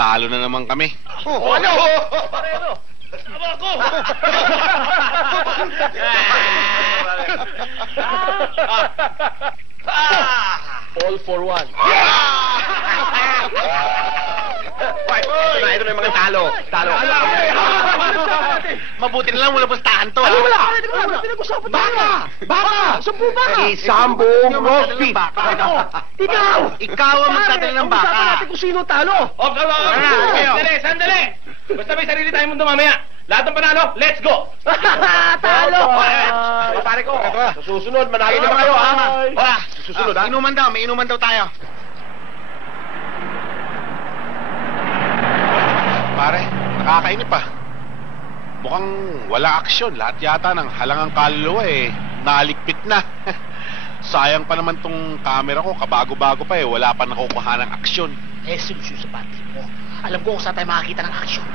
talo na naman kami. Oh, ano? Pareho. Tama ako! All for one. Ito na yung mga talo. Mabuti na lang wala pustahan to. Ano wala? Pinag-usapan tayo. Baka! Sampu baka! Isambong roast baka. Ikaw ang magdadala ng baka. Usapan natin kung sino talo. Sandali! Basta may sarili tayong mundo mamaya. Lahat ng panalo, let's go! Talo! Pare ko, sa susunod, manalo naman kayo, ha? Susunod, ha? Inuman daw, may inuman daw tayo. Pare, nakakainip pa. Mukhang wala aksyon. Lahat yata ng halangang kaluluwa naligpit na. Sayang pa naman tong camera ko. Kabago-bago pa wala pa nakukuha ng aksyon. Solusyon sa battery mo. Alam ko kung saan tayo makakita ng aksyon.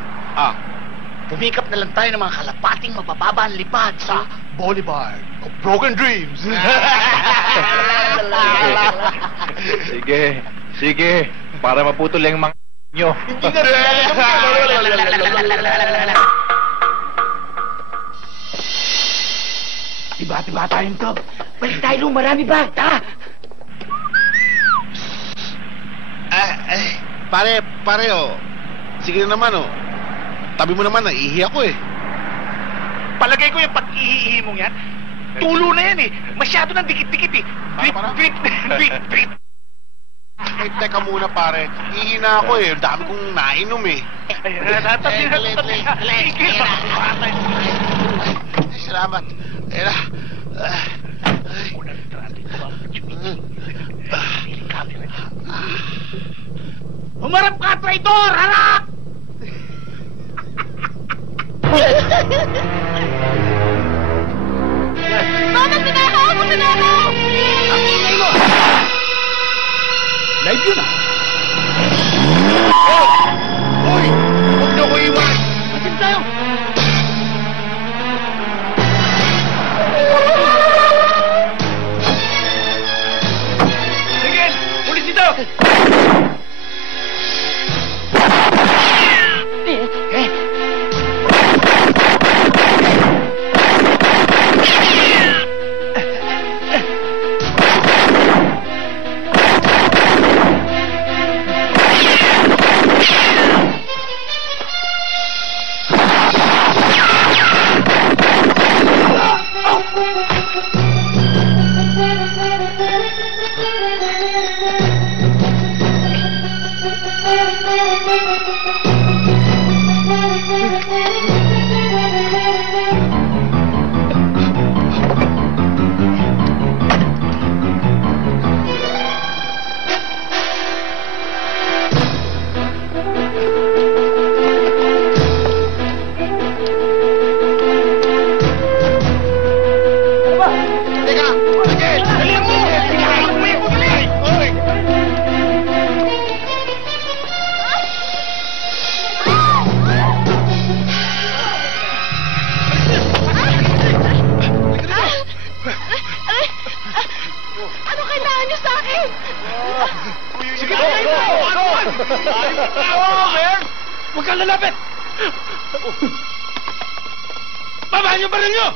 Pumikap na lang tayo ng mga kalapating mabababa ang lipad sa Boulevard of Broken Dreams. Sige. Para maputol yung mga nyo. Hindi na Tiba-tiba tayong to. Balik tayo nung marami ba? Pare, sige na naman, Tabi mo naman, naiihi ako, Palagay ko yung pag-ihihi mong yan. Tulo na yan, Masyado nang dikit-dikit, Drip. Teka muna, pare. Ihi na ako, Ang dami kong nainom, Salamat. Humarap ka, traitor! Harap! Mama, tinakaw! Ang ingay mo! Live yun, Uy! Huwag niyo ko iwan! Masin tayo! Sige! Pulis dito! Ano kailangan niyo sa akin? Sige, go! Huwag kang lalapit! Babaan niyo ba rin niyo?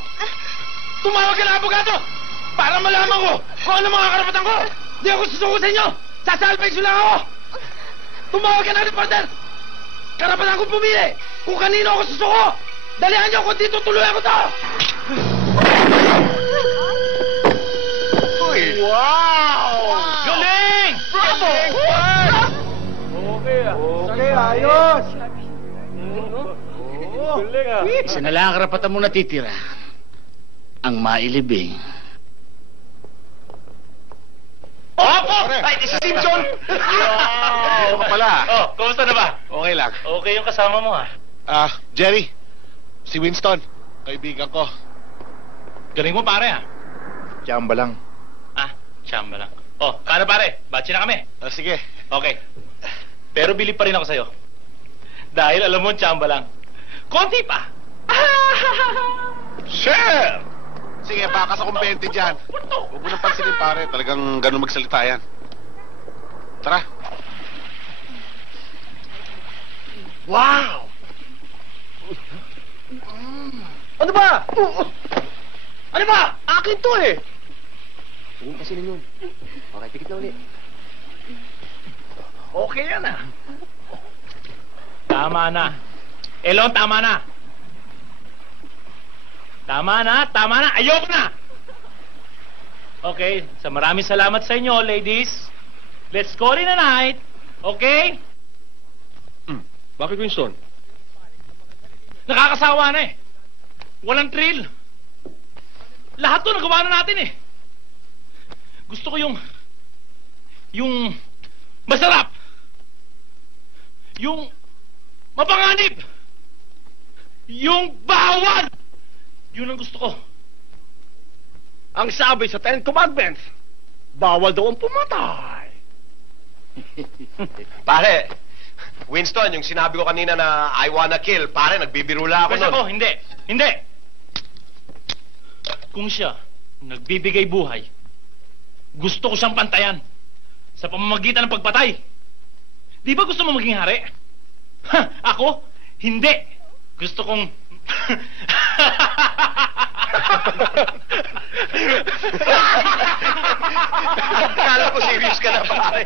Tumawag ka ng abogado para malaman ko kung ano mga karapatan ko! Di ako susuko sa inyo! Sasalvation lang ako! Tumawag ka ng reporter! Karapatan ko pumili kung kanino ako susuko! Dalihan niyo kung dito tuluyan ko to! Wow! Galing! Bravo! Okay, ayos! Isa na lang ang karapatan mo natitira. Ang mailibing. Ay, si Simpson! Ano ka pala? Kumusta na ba? Okay lang. Okay yung kasama mo, ha? Jerry. Si Winston. Kaibigan ko. Galing mo, pare, ha? Tsamba lang. Chamba lang. Kano pare? Batsi na kami. Sige. Okay. Pero bilib pa rin ako sa'yo. Dahil alam mo, chamba lang. Konti pa. Sir! Sige, baka sa kumpente dyan. Huwag mo nang pansinin, pare. Talagang ganun magsalita yan. Tara. Wow! Ano ba? Ano ba? Akin to eh! Tingin kasi ninyo. Okay, pikit na ulit. Okay yan ah. Tama na. Elon, tama na. Tama na. Ayoko na! Okay, sa maraming salamat sa inyo, ladies. Let's call it a night. Okay? Bakit, Winston? Nakakasawa na eh. Walang thrill. Lahat to nagawa na natin eh. Gusto ko yung masarap. Yung mapanganib. Yung bawal. Yun ang gusto ko. Ang sabi sa Ten Commandments, bawal daw ang pumatay. Pare, Winston, yung sinabi ko kanina na I wanna kill, pare, nagbibirula ako Pwes nun. ako, hindi. Kung siya nagbibigay buhay, gusto ko siyang pantayan sa pamamagitan ng pagpatay. Di ba gusto mo maging hari? Ha, ako? Hindi. Gusto kong... Akala ko serious ka na, pare.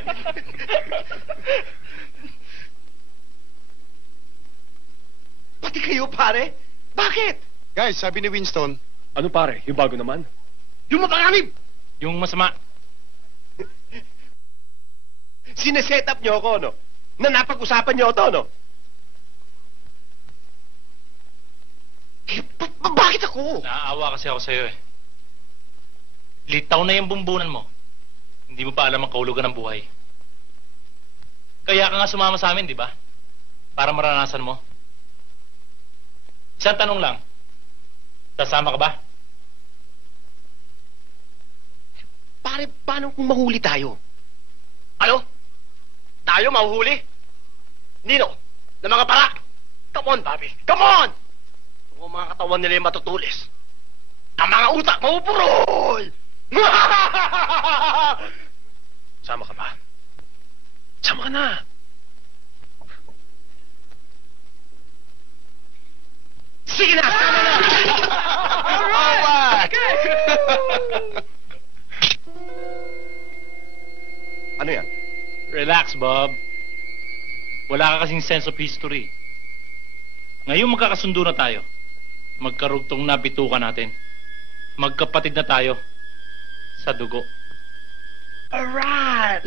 Pati kayo, pare? Bakit? Guys, sabi ni Winston, Ano pare? Yung bago naman? Yung mapanganib! Yung masama. Sineset up niyo ako, no? Na napag-usapan niyo ito, no? Eh, bakit ako? Naaawa kasi ako sa'yo eh. Litaw na yung bumbunan mo. Hindi mo pa alam ang kahulugan ng buhay. Kaya ka nga sumama sa amin, di ba? Para maranasan mo. Isang tanong lang. Sasama ka ba? Pare, paano kung mahuli tayo? Ano? Tayo mahuhuli? Nino? Na mga para? Come on, Bobby. Come on! Kung ang mga katawan nila yung matutulis, ang mga utak mapupurol! Sama ka ba? Sama ka na! Sige na! Sama na! Alright! Ano yan? Relax, Bob. Wala ka kasing sense of history. Ngayon magkakasundo na tayo. Magkarugtong na bituka natin. Magkapatid na tayo sa dugo. Alright!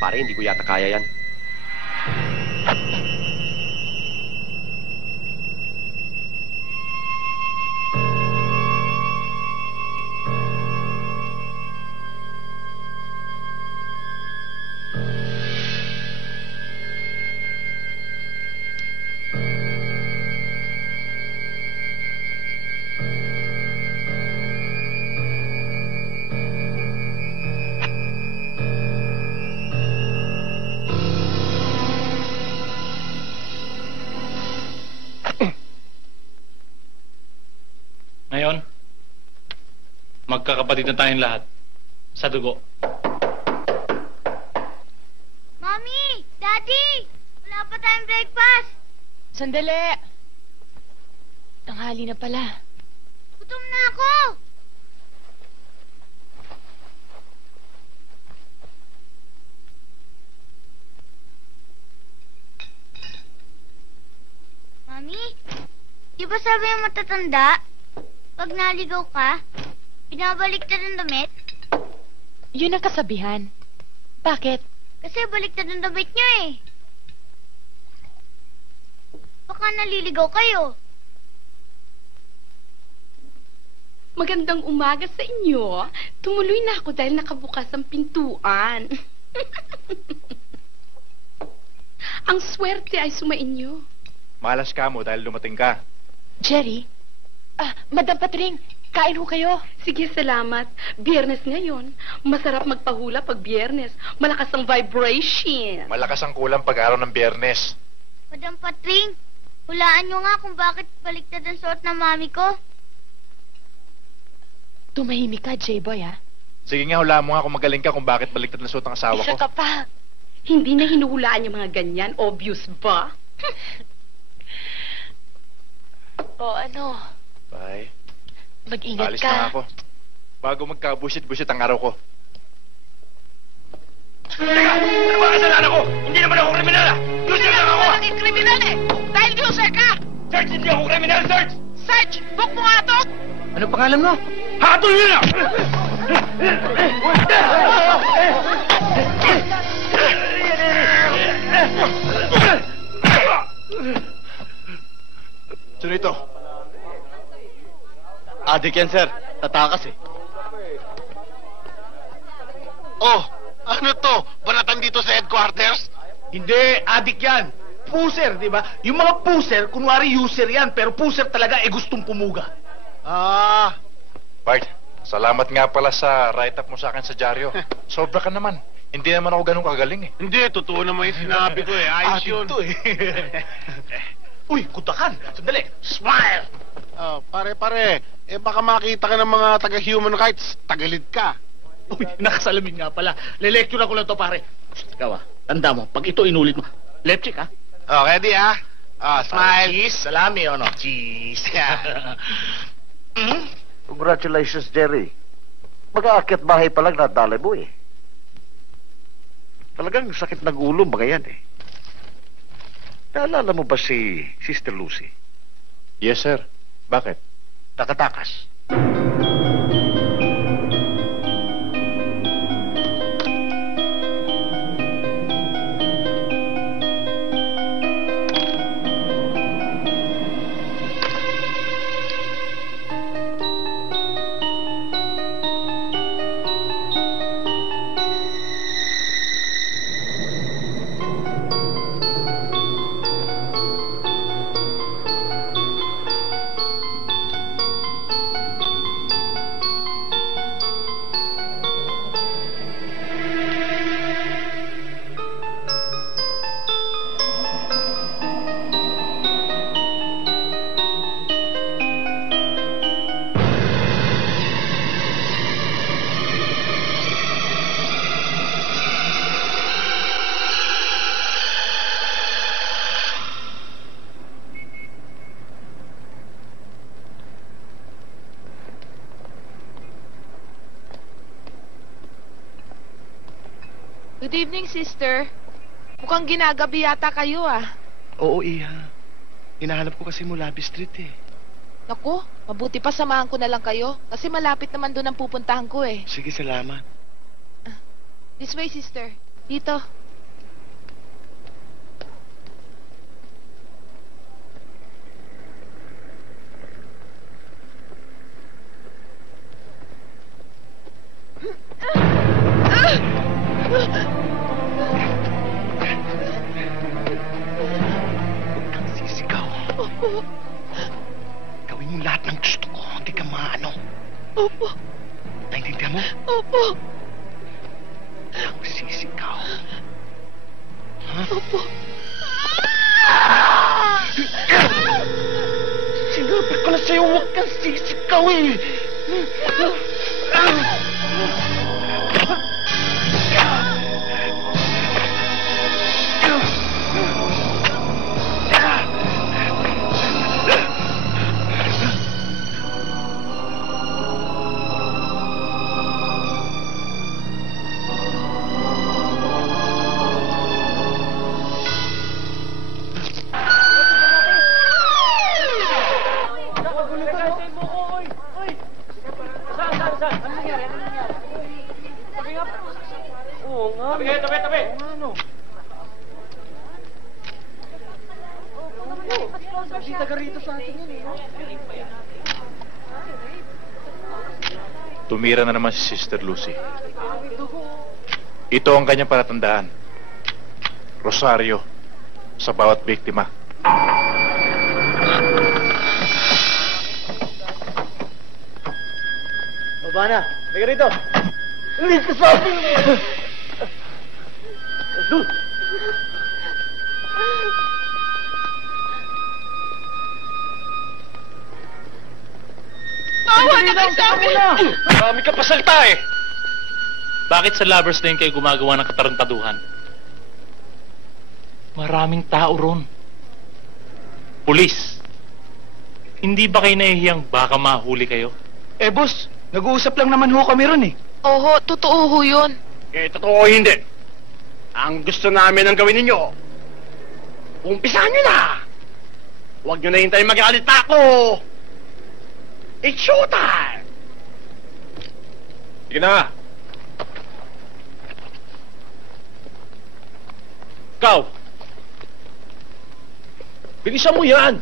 Pare, hindi ko yata kaya yan. Ngayon, magkakapatid na tayong lahat sa dugo. Mommy! Daddy! Wala pa tayong breakfast! Sandali! Tanghali na pala. Gutom na ako! Mami, di ba sabi yung matatanda? Pag naligaw ka, binabaliktad ang damit? Yun ang kasabihan. Bakit? Kasi baliktad ang damit niyo eh. Baka naliligaw kayo. Magandang umaga sa inyo. Tumuloy na ako dahil nakabukas ang pintuan. Ang swerte ay sumainyo. Malas ka mo dahil dumating ka. Jerry? Madam Patring, kain ho kayo. Sige, salamat. Biyernes ngayon. Masarap magpahula pag biyernes. Malakas ang vibration. Malakas ang kulang pag-araw ng Biyernes. Madam Patring, hulaan niyo nga kung bakit baliktad ang suot ng mami ko. Tumahimik ka, J-Boy, ha? Sige nga, hulaan mo nga kung magaling ka kung bakit baliktad na suot ang asawa ko. Isa ka pa. Hindi na hinuhulaan yung mga ganyan. Obvious ba? O ano, Bye. mag-ingat Alis ka. na ako. Bago magka-busit-busit ang araw ko. Teka! Ano ba kasalanan ko? Hindi naman ako kriminal ah! User lang ako! Naging kriminal eh! Dahil user ka! Search, hindi ako kriminal! Search! Search! Book mo nga to! Ano pangalan mo? Hatol nyo na! Sino ito? Adik yan, sir. Tatakas eh. Oh, ano to? Banatan dito sa headquarters? Hindi, adik yan. Puser, di ba? Yung mga puser, kunwari user yan, pero puser talaga gustong pumuga. Ah, Bart, salamat nga pala sa write-up mo sa akin sa dyaryo. Sobra ka naman. Hindi naman ako ganun kagaling eh. hindi. Totoo naman yung sinabi ko eh. Ayos Adik yun. to eh. Uy, kutakan. Sandali. Smile! Oh, pare. Eh baka makita ka ng mga taga-human rights. Tagalid ka. Uy, nakasalamin nga pala. Le-lecture ako lang to, pare. Ikaw tanda mo, pag ito inulit mo, left cheek Oh, ready ah? Oh, smile. Cheese, salami, ano? Cheese. Congratulations, Jerry. Mag-aakyat bahay pa lang nadalay mo eh. Talagang sakit ng ulo, mga yan eh. Naalala mo ba si Sister Lucy? Yes, sir. Bakit? Nakatakas. Good evening, sister. Mukhang ginagabi yata kayo Oo, Iha. Hinahanap ko kasi Mulabi Street eh. Naku, mabuti pa samahan ko na lang kayo. Kasi malapit naman doon ang pupuntahan ko eh. Sige, salamat. This way, sister. Dito. Huwag kang sisigaw. Opo. Gawin mo lahat ng gusto ko. Hindi ka maano. Opo. Naintindihan mo? Opo. Huwag kang sisigaw. Ha? Opo. Sinabi ko na sa'yo, huwag kang sisigaw eh. Tumira na naman si Sister Lucy. Ito ang kanyang palatandaan. Rosario sa bawat biktima. Baba na. Halika rito. Ulit ka sa akin. Doon. Bawa na kayo sa akin! Marami ka pasalta eh. Bakit sa Lovers Lane kayo gumagawa ng katarantaduhan? Maraming tao ron. Pulis. Hindi ba kayo nahihiyang baka mahuli kayo? Eh, boss, nag-uusap lang naman ho kami ron eh. Oho, totoo ho yun. Eh, totoo hindi. Ang gusto namin ang gawin ninyo, umpisahan nyo na! Huwag nyo na hintayin magalit pa ako! It's showtime! Sige na! Ikaw! Bilisan mo yan!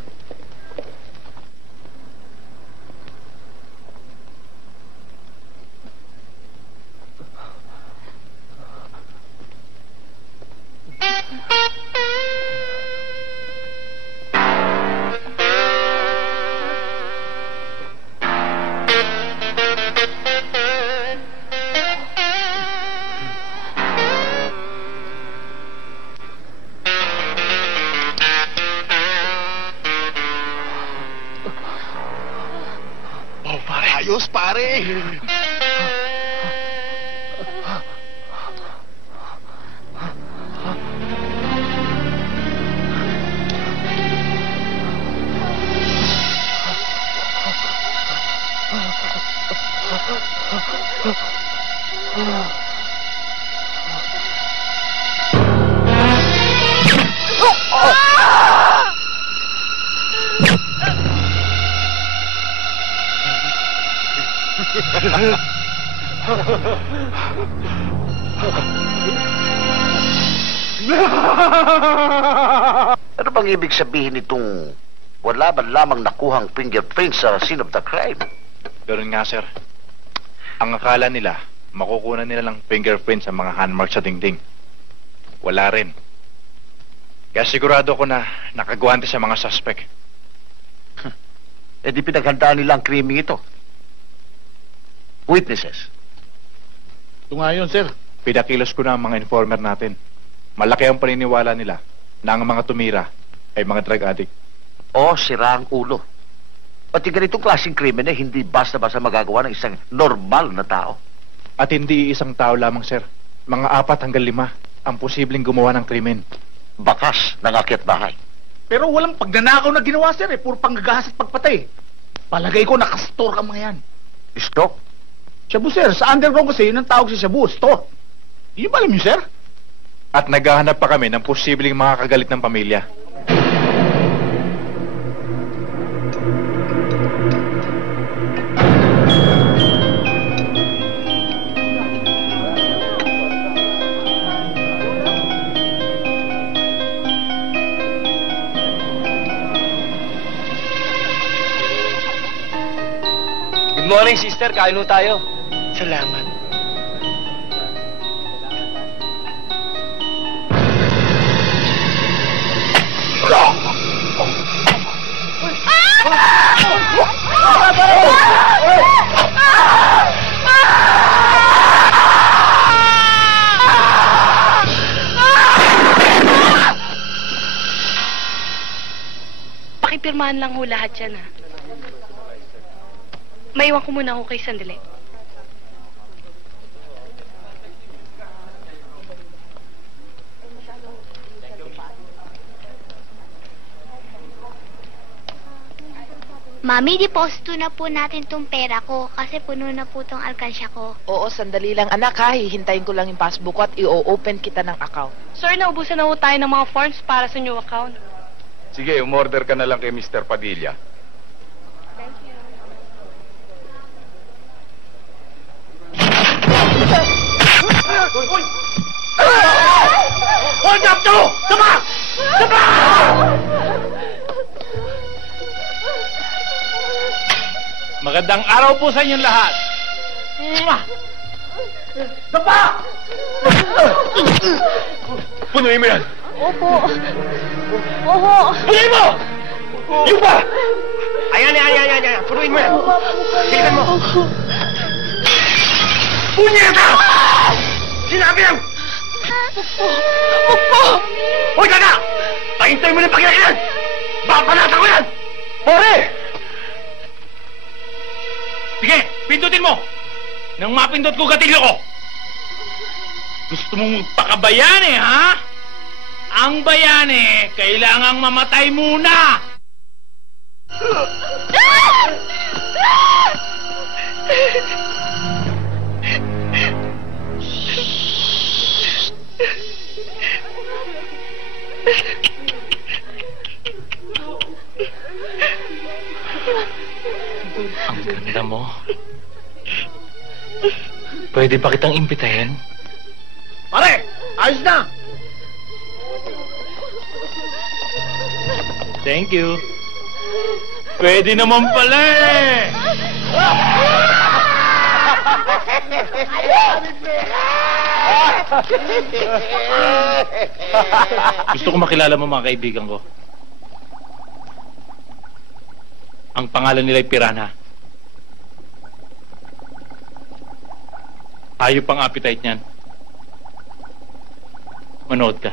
Ayos, pare. Ano bang ibig sabihin nitong wala ba lamang nakuhang fingerprint sa scene of the crime? Ganun nga, sir. Ang akala nila, makukunan nila ng fingerprint sa mga handmark sa dingding. Wala rin. Kaya sigurado ko na nakagwante sa mga suspect. Eh di pinaghandaan nila ang krimeng ito. Witnesses. Ito nga yun, sir. Pinakilos ko na ang mga informer natin. Malaki ang paniniwala nila na ang mga tumira ay mga drug addict. O sira ang ulo. Pati ganitong klaseng krimen eh, hindi basta-basta magagawa ng isang normal na tao. At hindi isang tao lamang, sir. Mga 4 hanggang 5 ang posibleng gumawa ng krimen. Bakas ng akyat bahay. Pero walang pagnanakaw na ginawa, sir eh. Puro panggagahas at pagpatay. Palagay ko nakastore ang mga yan. Stock? Shabu, sir. Sa underground kasi yun ang tawag sa Shabu, store. Hindi ba alam yun, sir? At naghahanap pa kami ng posibleng makakagalit ng pamilya. Good morning, sister. Kain mo tayo. Salamat. Pakipirmahan lang ho lahat yan, ha? Maiwan ko muna ako kay sandali. Mami, deposito na po natin tong pera ko kasi puno na po tong alkansya ko. Oo, sandali lang anak ha. Hihintayin ko lang yung passbook ko at i-open kita ng account. Sir, naubusan na ho tayo ng mga forms para sa new account. Sige, umorder ka na lang kay Mr. Padilla. Hold up to! Sama! Sama! Magandang araw po sa inyong lahat. Sama! Punuin mo yan! Opo. Oho. Punuin mo! Yung pa! Ayan. Punuin mo yan! Silikan mo! Punyeta! Sinabi yan! Opo. Hoy, kaka! Pahintay mo na paglakihan! Babanatan ko yan! Pare! Sige, pindutin mo! Nang mapindot ko gatilyo ko! Gusto mong magpakabayani, ha? Ang bayani, kailangang mamatay muna! Ang ganda mo. Pwede ba kitang imbitahin? Pare, ayos na! Thank you. Pwede naman pala eh! Gusto ko makilala mo mga kaibigan ko. Ang pangalan nila ay Piranha. Ayop ang appetite niyan. Manood ka.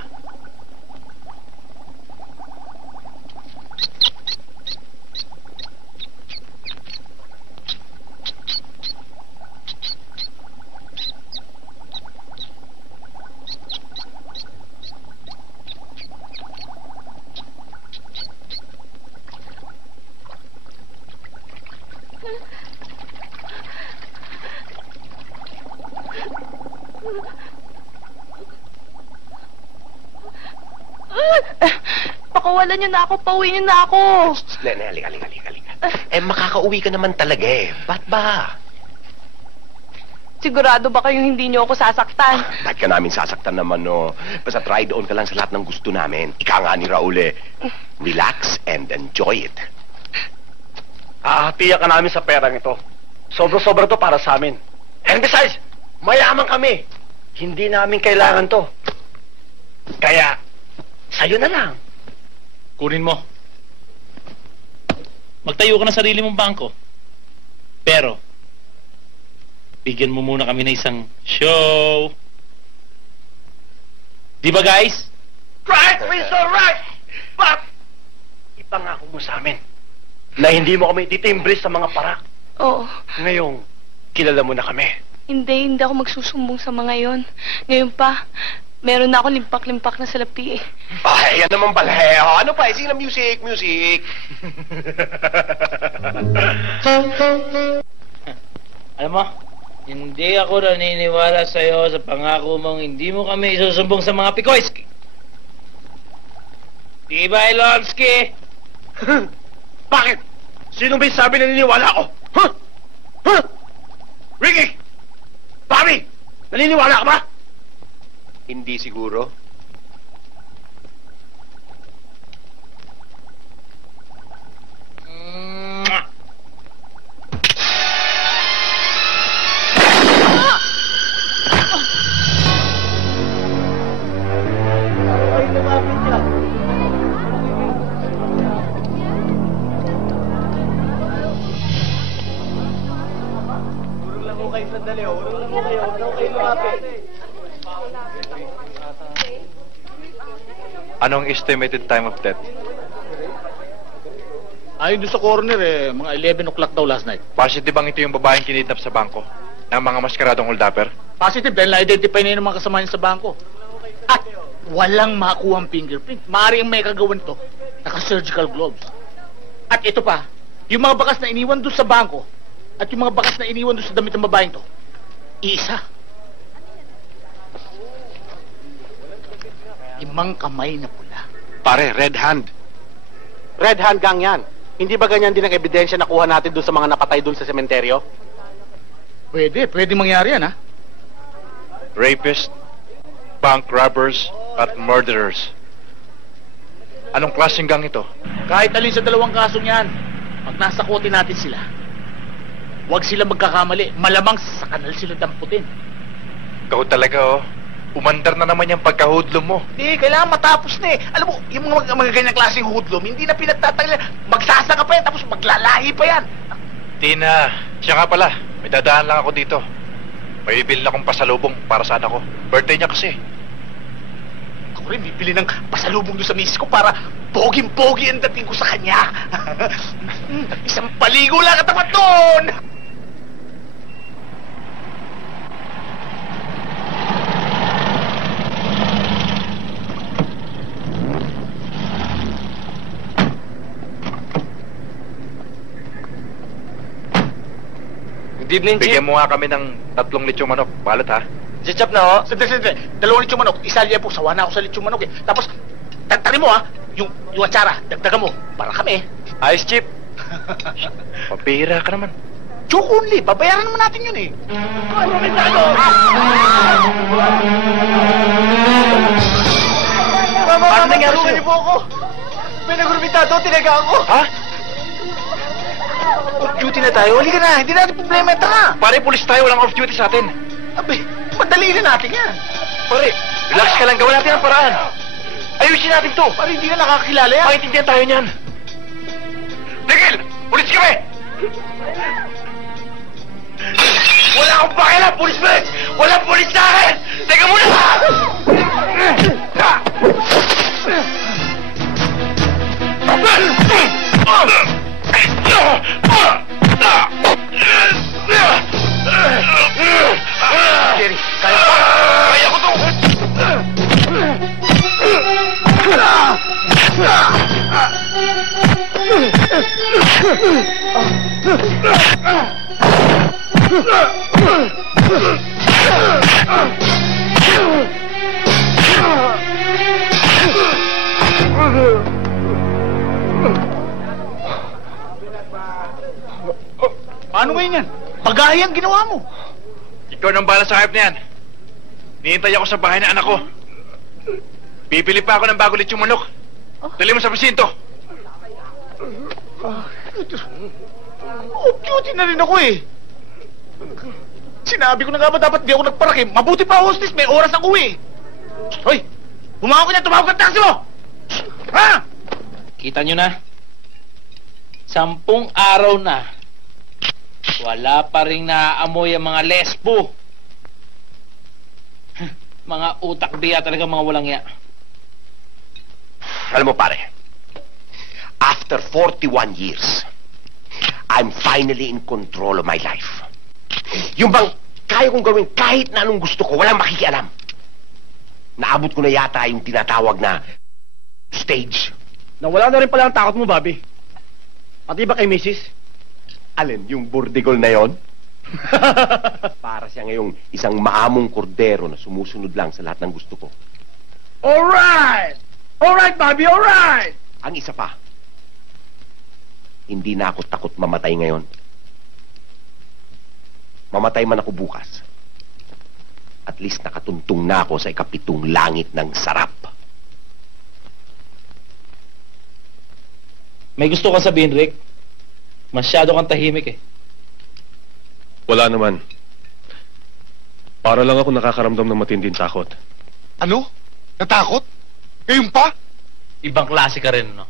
Pakawalan niyo na ako, pauwi niyo na ako. Lene, halika. Makakauwi ka naman talaga eh. Ba't ba? Sigurado ba kayong hindi niyo ako sasaktan? Ba't ka namin sasaktan naman, no? Basta try doon ka lang sa lahat ng gusto namin. Ika nga ni Raul eh. Relax and enjoy it. Ahatiya ka namin sa perang ito. Sobra-sobra to para sa amin. And besides, mayaman kami. Hindi namin kailangan to. Kaya, sa'yo na lang. Kunin mo. Magtayo ka ng sarili mong bangko. Pero, bigyan mo muna kami ng isang show. Di ba, guys? Right, Mr. Right! But, ipangako mo sa amin na hindi mo kami titimbris sa mga parak. Oo. Ngayong, kilala mo na kami. Hindi ako magsusumbong sa mga yon. Ngayon pa, meron na ako limpak-limpak na salapi eh. Ay, yan naman pala eh. O, ano pa eh? Sige na music. Alam mo, hindi ako naniniwala sa'yo sa pangako mong hindi mo kami isusumbong sa mga Pikoyski. Di ba, Ilonsky? Bakit? Sino ba yung sabi na naniniwala ako? Ricky! Bobby! Naniniwala ka ba? Hindi siguro. Anong estimated time of death? Ayon doon sa coroner mga 11 o'clock daw last night. Positive bang ito yung babaeng kinidnap sa bangko? Ng mga maskeradong holdapper? Positive dahil na-identify na yun ng mga kasama niya sa bangko. At walang makuha ang fingerprint. Maaaring may kagawan to. Naka-surgical gloves. At ito pa, yung mga bakas na iniwan doon sa bangko at yung mga bakas na iniwan doon sa damit ng babaeng to, iisa. 5 kamay na pula. Pare, red hand. Red hand gang yan. Hindi ba ganyan din ang ebidensya na kuha natin doon sa mga napatay doon sa sementeryo? Pwede mangyari yan, ha? Rapist, bank robbers, at murderers. Anong klaseng gang ito? Kahit alin sa dalawang kasong yan, pag nasa kote natin sila, huwag sila magkakamali. Malamang sa kanal sila damputin. Ikaw talaga, oh. Umandar na naman yung pagkahudlom mo. Hindi, kailangan matapos na eh. Alam mo, yung mga ganyang klaseng hudlom, hindi na pinagtatanggal. Magsasaka pa yan, tapos maglalahi pa yan. Di na. Siya nga pala, may dadaan lang ako dito. May bibili na akong pasalubong para sa anak ko. Birthday niya kasi. Ako rin, bibili ng pasalubong doon sa misis ko para poging-pogi ang dating ko sa kanya. Isang paligo lang katapat doon! Good evening, Chief. Bigyan mo nga kami ng 3 lechong manok. Balot, ha? Chip na, ho. Sandali. 2 lechong manok, isa liya po. Sawa na ako sa lechong manok eh. Tapos, tagtari mo ha. Yung atsara, dagdagan mo. Para kami. Ayos, Chief. Pabira ka naman. Joke only. Babayaran naman natin yun eh. Mama, nangyari sa'yo? Po ako. May nagrumitado, tinaga ako. Ha? Off-duty na tayo. Halika na. Hindi natin problema. Tara. Pare, pulis tayo. Walang off-duty sa atin. Abay, madali rin natin yan. Pare, relax ka lang. Gawin natin ang paraan. Ayusin natin to. Para hindi na nakakilala yan. Maintindihan tayo niyan. Tigil! Pulis kami! Wala akong pakialam, pulis ba? Walang pulis sa akin! Teka muna! Jerry, kaya pa. Kaya ko to! Paano ngayon yan? Pag-ahi ang ginawa mo. Ikaw nang bala sa hype na yan. Nihintay ako sa bahay ng anak ko. Bibili pa ako ng bago lechong manok. Dali mo sa presinto. Off-duty na rin ako eh. Sinabi ko na nga ba dapat di ako nagparaki? Mabuti pa, hostess. May oras ako eh. Hoy! Tumawag ka na! Tumawag ka ng taxi mo! Ha? Kita nyo na? 10 araw na. Wala pa rin naaamoy ang mga lesbo. Mga utak biya talaga, mga walang ya. Alam mo, pare, after 41 years, I'm finally in control of my life. Yung bang kaya kong gawin kahit na anong gusto ko, walang makikialam. Naabot ko na yata yung tinatawag na stage. Nawala na rin pala ang takot mo, Bobby. Pati ba kay Mrs.? Alin, yung burdigol na yon? Para siya ngayong isang maamong kordero na sumusunod lang sa lahat ng gusto ko. Alright! Alright, Bobby, alright! Ang isa pa, hindi na ako takot mamatay ngayon. Mamatay man ako bukas. At least nakatuntong na ako sa ikapitong langit ng sarap. May gusto kang sabihin, Rick? Masyado kang tahimik eh. Wala naman. Para lang ako nakakaramdam ng matinding takot. Ano? Natakot? Ngayon pa? Ibang klase ka rin, no?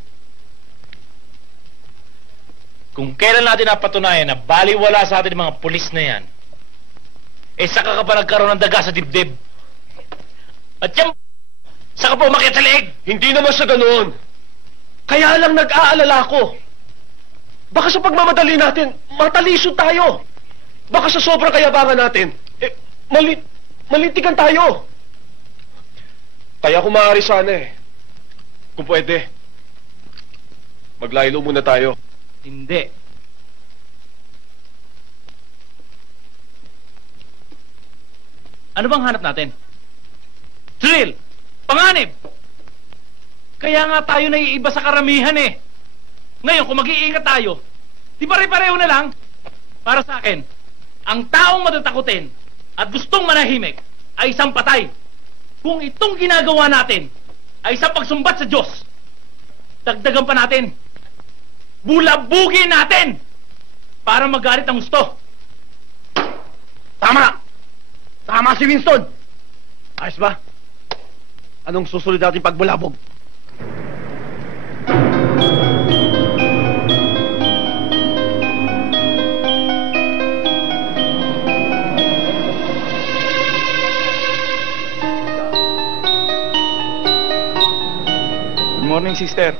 Kung kailan natin napatunayan na baliwala sa atin mga pulis na yan, eh saka ka pa nagkaroon ng daga sa dibdib. At yan, saka pa umakyat sa leeg. Hindi naman sa ganoon. Kaya lang nag-aalala ko. Baka sa pagmamadali natin, matalisod tayo. Baka sa sobrang kayabangan natin, malintikan tayo. Kaya kung maaari sana kung pwede, maglaylo muna tayo. Hindi. Ano bang hanap natin? Thrill! Panganib! Kaya nga tayo naiiba sa karamihan eh. Ngayon, kung mag-iingat tayo, di pare-pareho na lang. Para sa akin, ang taong matatakutin at gustong manahimik ay isang patay. Kung itong ginagawa natin ay isang pagsumbat sa Diyos, dagdagan pa natin. Bulabugin natin para magalit ang gusto. Tama! Tama si Winston! Ayos ba? Anong susunod natin pagbulabog? Good morning, sister.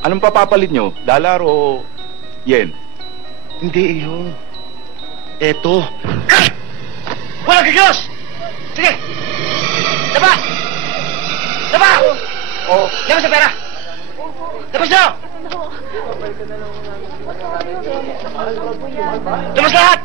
Anong papapalit nyo? Dollar o yen? Hindi iyon. Eto. Walang kagos! Sige! Daba! Daba! Oh. Labas sa pera! Labas na! Labas lahat!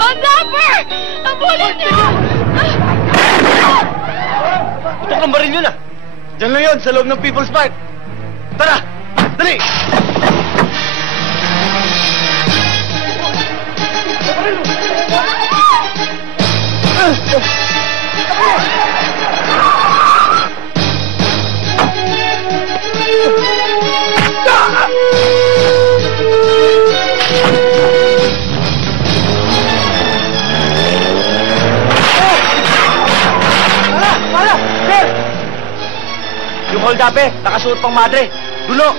Oh, Dapper! Ang bulin niyo! Putok ng baril yun ah! Diyan lang yun, sa loob ng People's Park! Tara! Dali! Para! Sir! Yung hold up nakasuot pang madre. Dulo!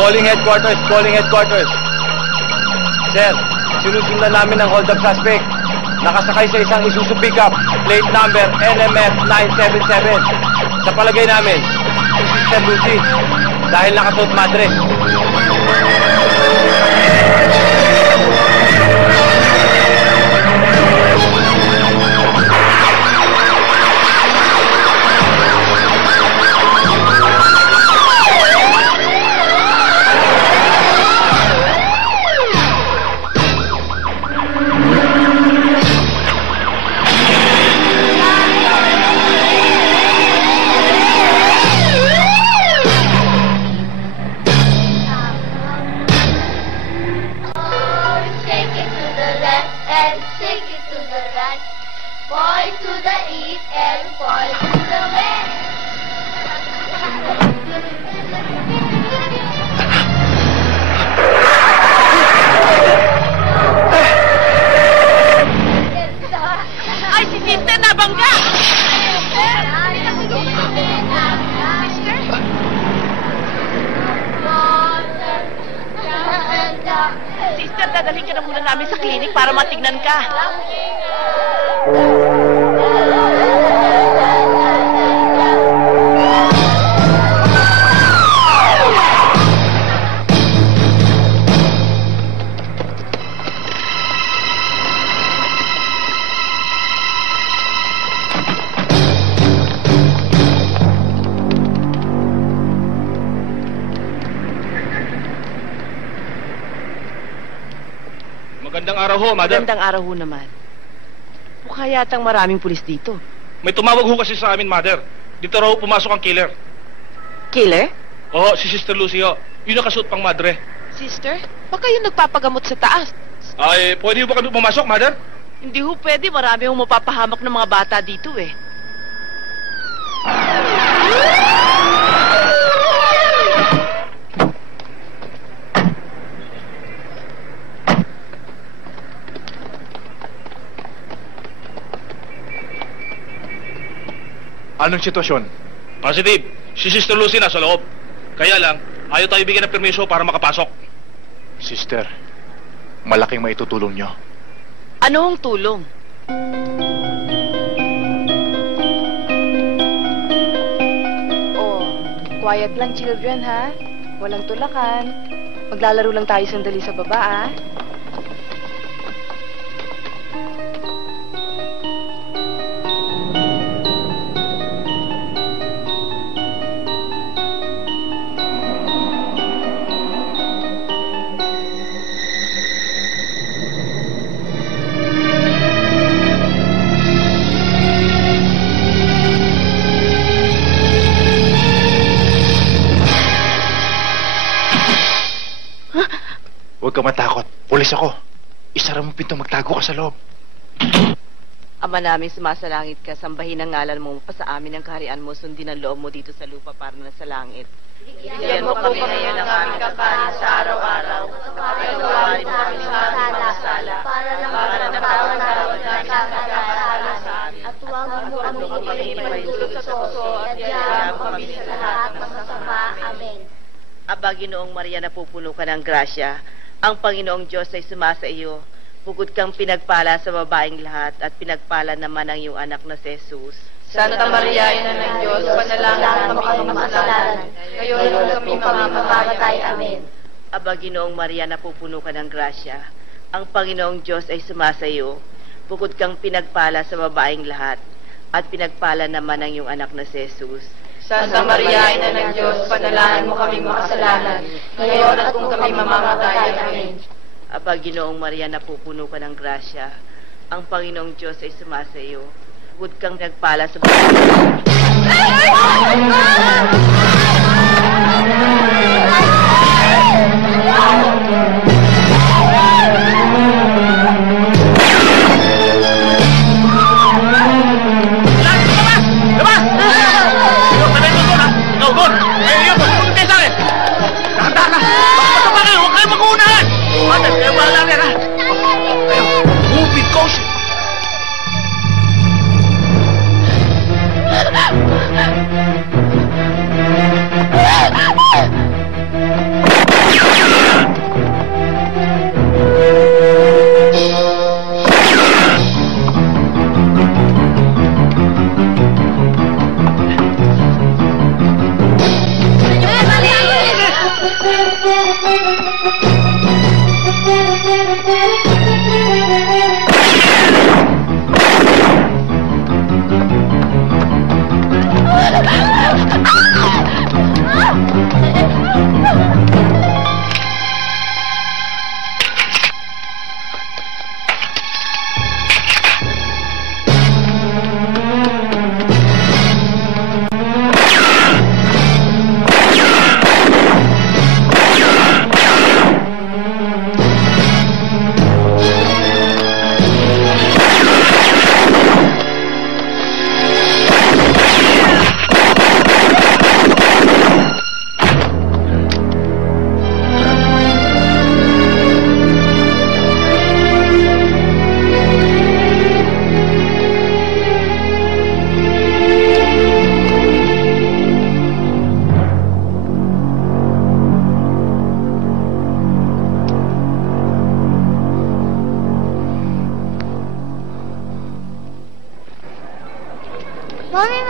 Calling headquarters, calling headquarters. Sir, sinusundan namin ang hold-up suspect. Nakasakay sa isang Isuzu pickup, plate number NMF 977. Sa palagay namin, si Sister Lucy, dahil nakasuot madre. Point to the east and point to the west. Ay, si Sister nabangga! Sister, dadalhin ka na muna namin sa klinik para matignan ka. Magandang araw ho, Mother. Magandang araw ho naman. Mukha yatang maraming pulis dito. May tumawag ho kasi sa amin, Mother. Dito raw pumasok ang killer. Killer? Oo, si Sister Lucy ho. Yun nakasuot pang madre. Sister, baka yung nagpapagamot sa taas. Ay, pwede ho ba kami pumasok, Mother? Hindi ho pwede, marami hong mapapahamak ng mga bata dito eh. Anong sitwasyon? Positive. Si Sister Lucy nasa loob. Kaya lang, ayaw tayo bigyan ng permiso para makapasok. Sister, malaking maitutulong nyo. Ano hong tulong? Oh, quiet lang children ha. Walang tulakan. Maglalaro lang tayo sandali sa baba ah. Huwag ka matakot. Pulis ako. Isara mo pinto, magtago ka sa loob. Ama namin sumasalangit ka, sambahin ang ngalan mo, pa sa amin ang kaharian mo, sundin ang loob mo dito sa lupa para na sa langit. Bigyan mo kami ngayon ng aming kakanin sa araw-araw. Patawarin mo kami sa aming mga sala, para napatawad namin sa kasala sa amin. At huwag mo kami Pagpapalipay dulot sa puso at diyan mo Aba, Ginoong Maria, napupuno ka ng grasya. Ang Panginoong Diyos ay sumasa iyo. Bukod kang pinagpala sa babaeng lahat at pinagpala naman ang iyong anak na si Jesus. Santa Maria, Ina ng Diyos, panalangin mo kami makasalanan. Ngayon kami mamamatay. Amen. Aba, Ginoong Maria, napupuno ka ng grasya. Ang Panginoong Diyos ay sumasa iyo. Bukod kang pinagpala sa babaeng lahat at pinagpala naman ang iyong anak na si Jesus. Santa Maria, Ina ng Diyos, panalangin mo kami makasalanan. Ngayon at kung kami mamamatay. Amen. Aba, Ginoong Maria, napupuno ka ng grasya. Ang Panginoong Diyos ay sumasa iyo. Bukod kang nagpala sa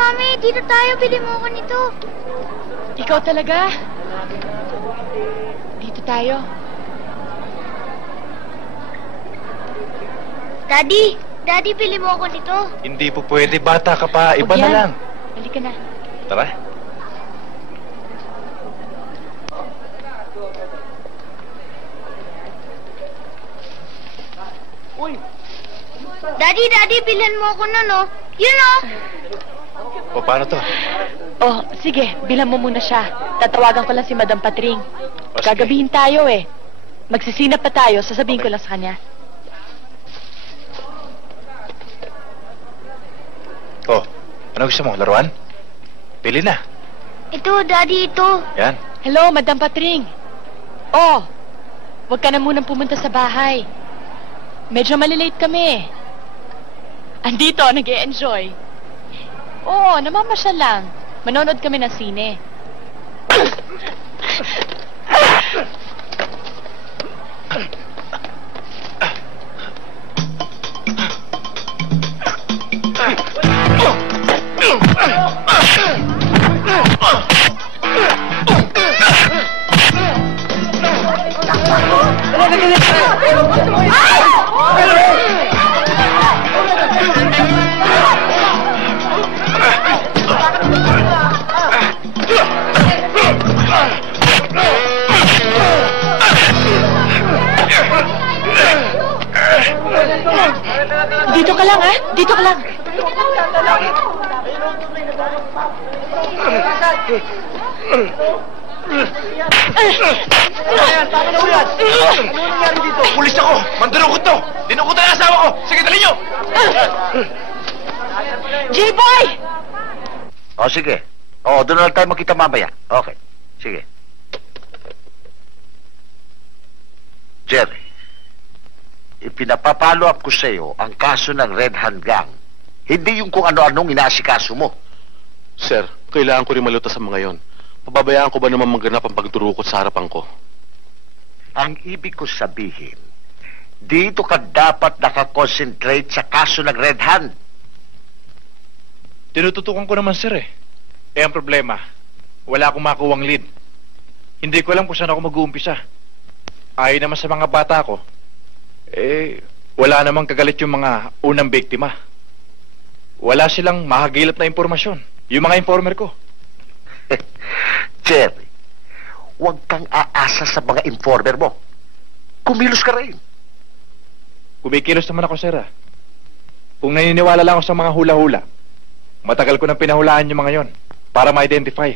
Mami, dito tayo. Bili mo ako nito. Ikaw talaga? Dito tayo. Daddy, bili mo ako nito. Hindi po pwede, bata ka pa. Iba Huwag na yan. lang. Halika na. Tara. Daddy, bilhan mo ako nun, oh. Yun, oh. O, paano to? Oh, sige, bilang mo muna siya. Tatawagan ko lang si Madam Patring. sige. Gagabihin tayo eh. Magsisinap pa tayo, sasabihin ko lang sa kanya. Oh, ano gusto mo? Laruan? Pili na. Ito, Daddy, ito. Yan. Hello, Madam Patring. Oh, huwag ka na munang pumunta sa bahay. Medyo malilate kami. Andito, nag-e-enjoy. Oo, namamasyal lang. Manonood kami ng sine. Dito ka lang, ha? Dito ka lang. Pulis ako! Mandurukot to! Dinukutan ang asawa ko! Sige, dali nyo! J-Boy! O, sige. O, doon na lang tayo magkita mamaya. Okay. Sige. Jerry, ipinapapalo up ko sa'yo ang kaso ng Red Hand Gang. Hindi yung kung ano-anong inaasikaso mo. Sir, kailangan ko rin malutas sa mga yon. Pababayaan ko ba naman maganap ang pagdurukot sa harapan ko? Ang ibig ko sabihin, dito ka dapat nakakonsentrate sa kaso ng Red Hand. Tinututukan ko naman, sir, eh. Eh, ang problema, wala akong makuwang lead. Hindi ko alam kung saan ako mag-uumpisa. Ayon naman sa mga bata ko, eh, wala namang kagalit yung mga unang biktima. Wala silang mahagilap na impormasyon. Yung mga informer ko. Jerry, huwag kang aasa sa mga informer mo. Kumilos ka rin. Kumikilos naman ako, sir, ah. Kung naniniwala lang ako sa mga hula-hula, matagal ko nang pinahulaan yung mga yon para ma-identify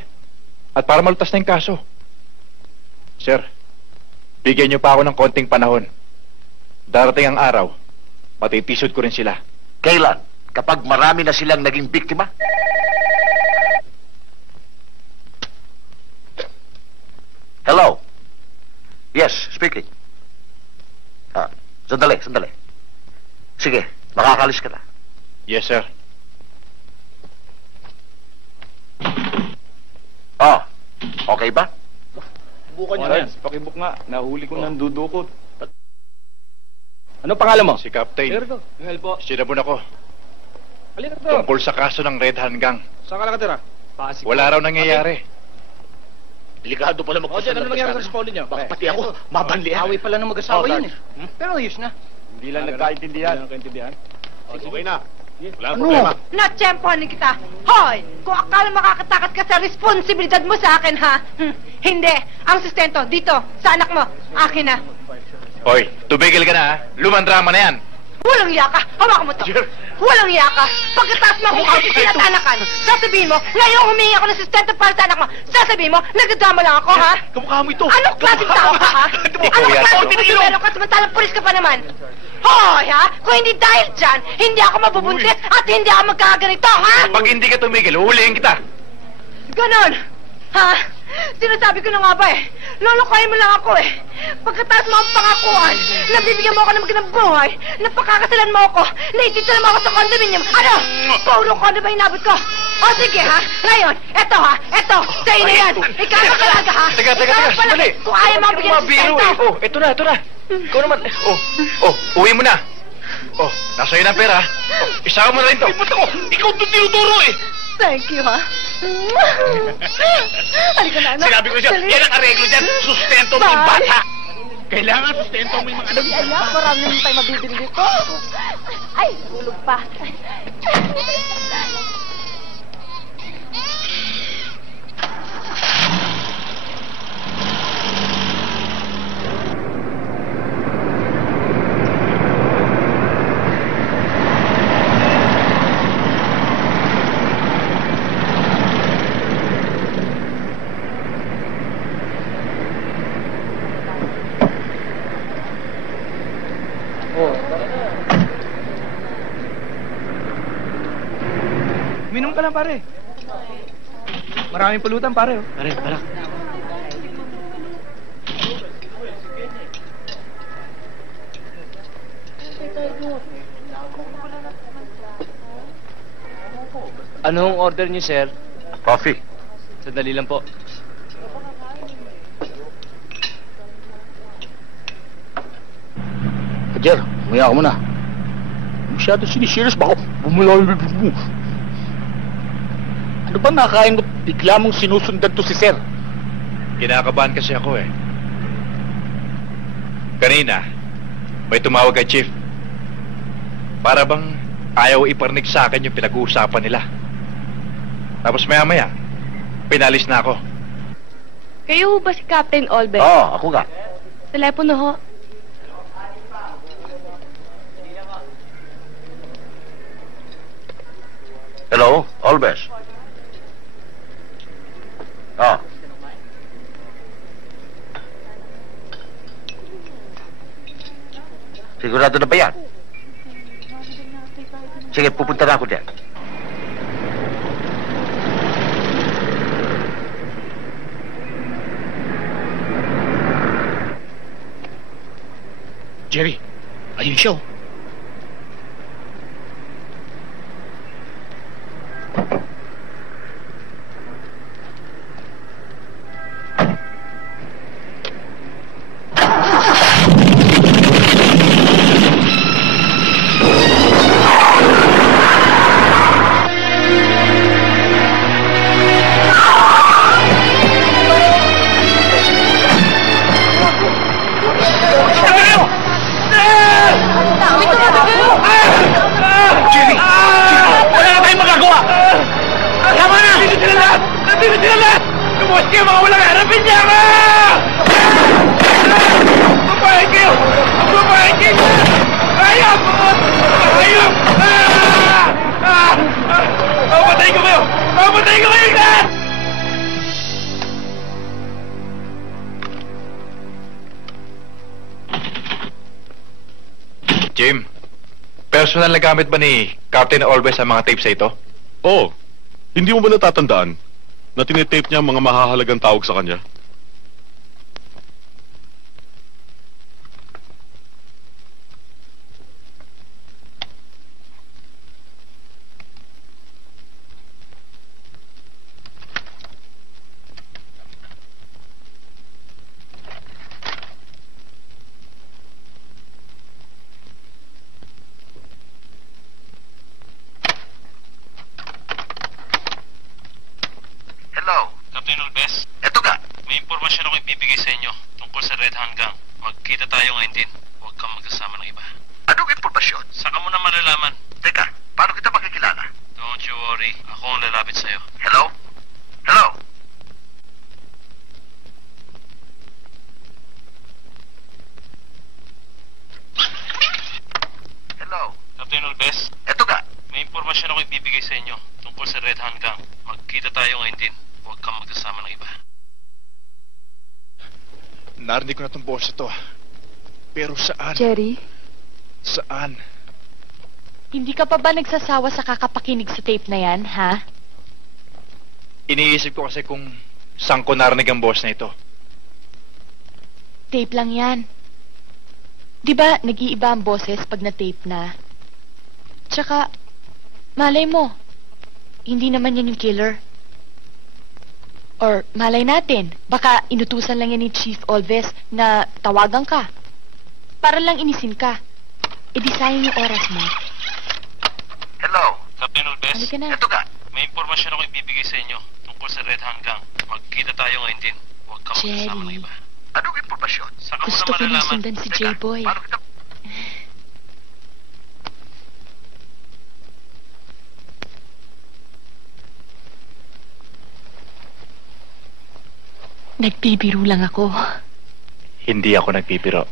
at para malutas na yung kaso. Sir, bigyan niyo pa ako ng konting panahon. Darating ang araw, matitisod ko rin sila. Kailan? Kapag marami na silang naging biktima? Hello? Yes, speaking. Sandali. Sige, makakalis ka na. Yes, sir. Okay ba? Bukan niyo yan. Pakibuk nga. Nahuli ko ng dudukot. Ano pangalan mo? Si Captain. Here go. Help po. Sinabon ako. Halika to. Tungkol sa kaso ng Red Hand Gang. Saan ka nakatira? Pasig. Wala raw nangyayari. Delikado pala mag-usap. Ano nangyari sa responde niyo? Pati ako, mabanlihan. Away pala ng mag-asawa yun eh. Pero ayos na. Hindi lang nagkaintindihan. Okay na. Wala Ano? problema. Natsyempohanin kita. Hoy! Kung akala makakatakas ka sa responsibilidad mo sa akin, ha? Hindi. Ang sustento, dito, sa anak mo. Akin na. Hoy, tumigil ka na, ha? Lumandrama na yan. Walang iya ka. Hawakan mo to. Walang iya ka. Pagkatapos mo akong sinatanakan, sasabihin mo, ngayon humingi ako ng sustento para sa anak mo. Sasabihin mo, nagdrama lang ako, ha? Kamukha mo ito. Anong klaseng tao ka, ha? Anong klaseng pagkibelo ka samantalang pulis ka pa naman? Hoy, ha? Kung hindi dahil dyan, hindi ako mabubuntis at hindi ako magkakaganito, ha? Pag hindi ka tumigil, huhulihin kita. Ganon. Ha? Sinasabi ko na nga ba eh. Lolokohin mo lang ako eh. Pagkatapos mo ang pangakuan, nabibigyan mo ako ng magandang buhay, napakakasalan mo ako, naititala mo ako sa condominium. Ano? Puro condo ba inabot ko? O sige ha, ngayon, eto ha, eto, sa'yo na yan. Ikaw ang kalaga ha. Teka, sandali. Kung ayaw mo bigyan ng sustento. Oh, eto na. Ikaw naman. Uwi mo na. Oh, nasa iyo na ang pera. Oh, isama mo na rin to. Ikaw doon tinuturo eh. Thank you ha. Halika na anak. Sinabi ko siya, yan ang areglo dyan. Sustento mo yung bata. Kailangan sustento mo yung mga anak. Ay, marami naman tayo mabibili dito. Ay, tulog pa. Minom ka lang, pare. Maraming pulutan, pare. Pare. Anong order niyo, sir? Coffee. Sandali lang po. Jer, umaya ka muna. Masyado sinisirious ba ako? Bumula yung bibig mo. Ano ba nakain mo bigla mong sinusundan to si Sir? Kinakabahan kasi ako eh. Kanina, may tumawag kay Chief. Para bang ayaw iparinig sa akin yung pinag-uusapan nila. Tapos maya-maya, pinalis na ako. Kayo ba si Captain Olbert? Ako nga. Telepono ho. Hello, Olbes. Sigurado na ba yan? Sige, pupunta na ako dyan. Jerry, ayun siya. Jerry! Wala na tayong magagawa! Tama na! Nandito sila lahat! Nandito sila lahat! Lumuwas kayo mga walang harapin niya ka! Babae kayo! Babae kayo! Hayop! Hayop! Papatay ko kayo! Papatay ko kayo lahat! Jim, personal na gamit ba ni Captain Always ang mga tapes sa ito? Oo. Hindi mo ba natatandaan na tinitape niya ang mga mahahalagang tawag sa kanya? Hello? Captain Olbes, Eto ka. may impormasyon ako ibibigay sa inyo tungkol sa Red Hand Gang. Magkita tayo ngayon din. Huwag kang magkasama ng iba. Anong impormasyon? Saka mo na malalaman. Teka, paano kita makikilala? Don't you worry. Ako ang lalapit sa'yo. Hello? Hello? Hello? Captain Olbes, Eto ka. may impormasyon ako ibibigay sa inyo tungkol sa Red Hand Gang. Magkita tayo ngayon din. Huwag kang magkasama ng iba. Narinig ko na itong boses ito. Pero saan? Jerry, Saan? hindi ka pa ba nagsasawa sa kakapakinig sa tape na yan, ha? Iniisip ko kasi kung saan ko narinig ang boss na ito. Tape lang yan. Di ba nag-iiba ang boses pag na-tape na? Tsaka, malay mo, hindi naman yan yung killer. Or malay natin, baka inutusan lang yan ni Chief Olves na tawagan ka. Para lang inisin ka. E di sayang yung oras mo. Hello? Captain Olbes, Halika na. Eto ka. may impormasyon ako ibibigay sa inyo tungkol sa Red Hand Gang. Magkita tayo ngayon din. Huwag kang magkasama ng Jerry, iba. Anong impormasyon? Saka mo gusto na ko nang malalaman. sundan si Teka, J-Boy. paano kita... Nagbibiro lang ako. Hindi ako nagpipiro.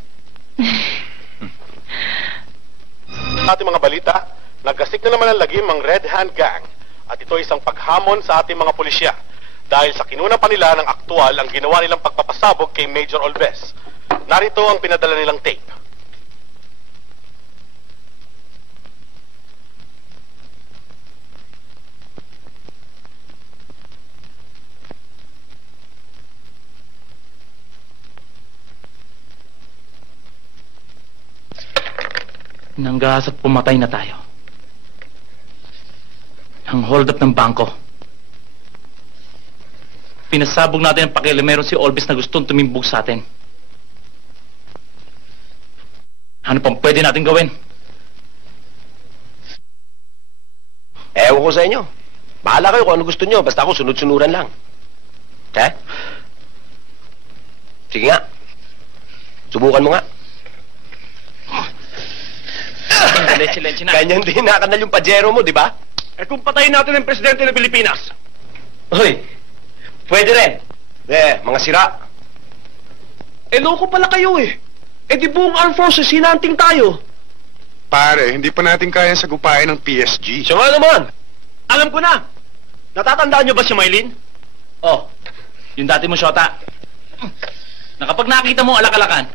Ating mga balita, nagkasik na naman ang lagim ang Red Hand Gang at ito isang paghamon sa ating mga pulisya dahil sa kinuna pa nila ng aktual ang ginawa nilang pagpapasabog kay Major Olves. Narito ang pinadala nilang tape. Nanggas at pumatay na tayo. Ang hold up ng bangko. Pinasabog natin ang pakila. Meron si Olbes na gustong tumimbog sa atin. Ano pang pwede natin gawin? Ewan ko sa inyo. Bahala kayo kung ano gusto nyo. Basta ako sunod-sunuran lang. Ha? Sige nga. Subukan mo nga. Leche-leche na. Ganyan din nakanal yung pajero mo, di ba? Eh kung patayin natin ang presidente ng Pilipinas. Hoy, pwede rin. Mga sira. Loko pala kayo eh. Di buong armed forces, hinanting tayo. Pare, hindi pa natin kayang sagupain ng PSG. Siya nga naman. Alam ko na. Natatandaan nyo ba si Maylin? Oh, yung dati mo syota. Na kapag nakita mo alak-alakan,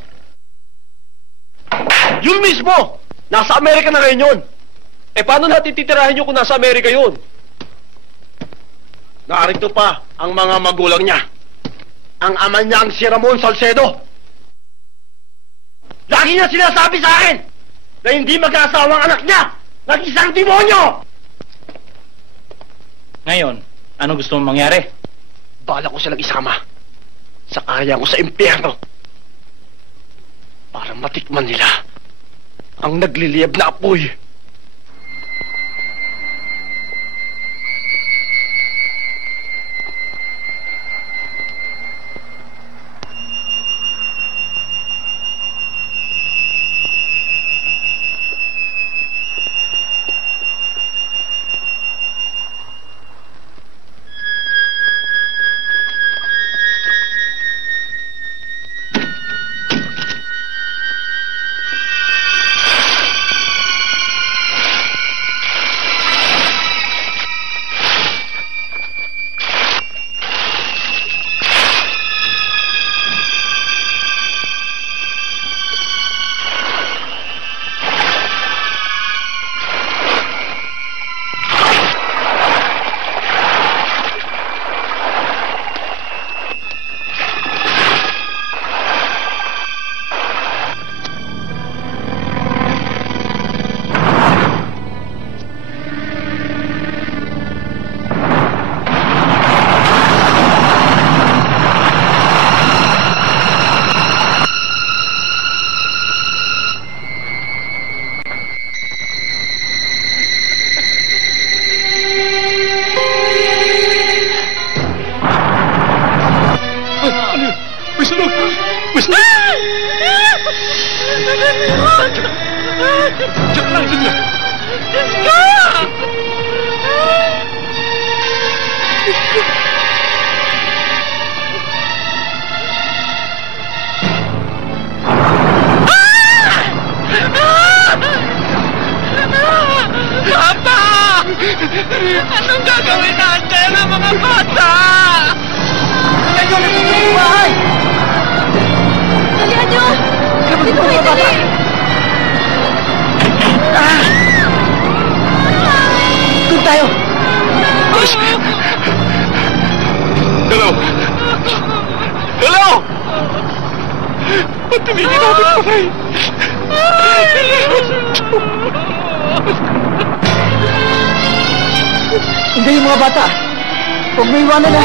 Yun mismo! Nasa Amerika na ngayon yun. Paano natin titirahin nyo kung nasa Amerika yun? Narito pa ang mga magulang niya. Ang ama niya ang si Ramon Salcedo. Lagi niya sinasabi sa akin na hindi mag-aasawang anak niya ng isang demonyo! ngayon, ano gusto mong mangyari? Bala ko silang isama sa kaya ko sa impyerno para matikman nila ang nagliliyab na apoy. Diyos ko! Papa! Anong gagawin natin ang mga bata? Medyo nagiging bahay! Dalihan nyo! Dito kayo, dali! Doon tayo! Hello! Hello! Ba't tumingin natin pa kayo? Hindi yung mga bata! Huwag mo iwanan na!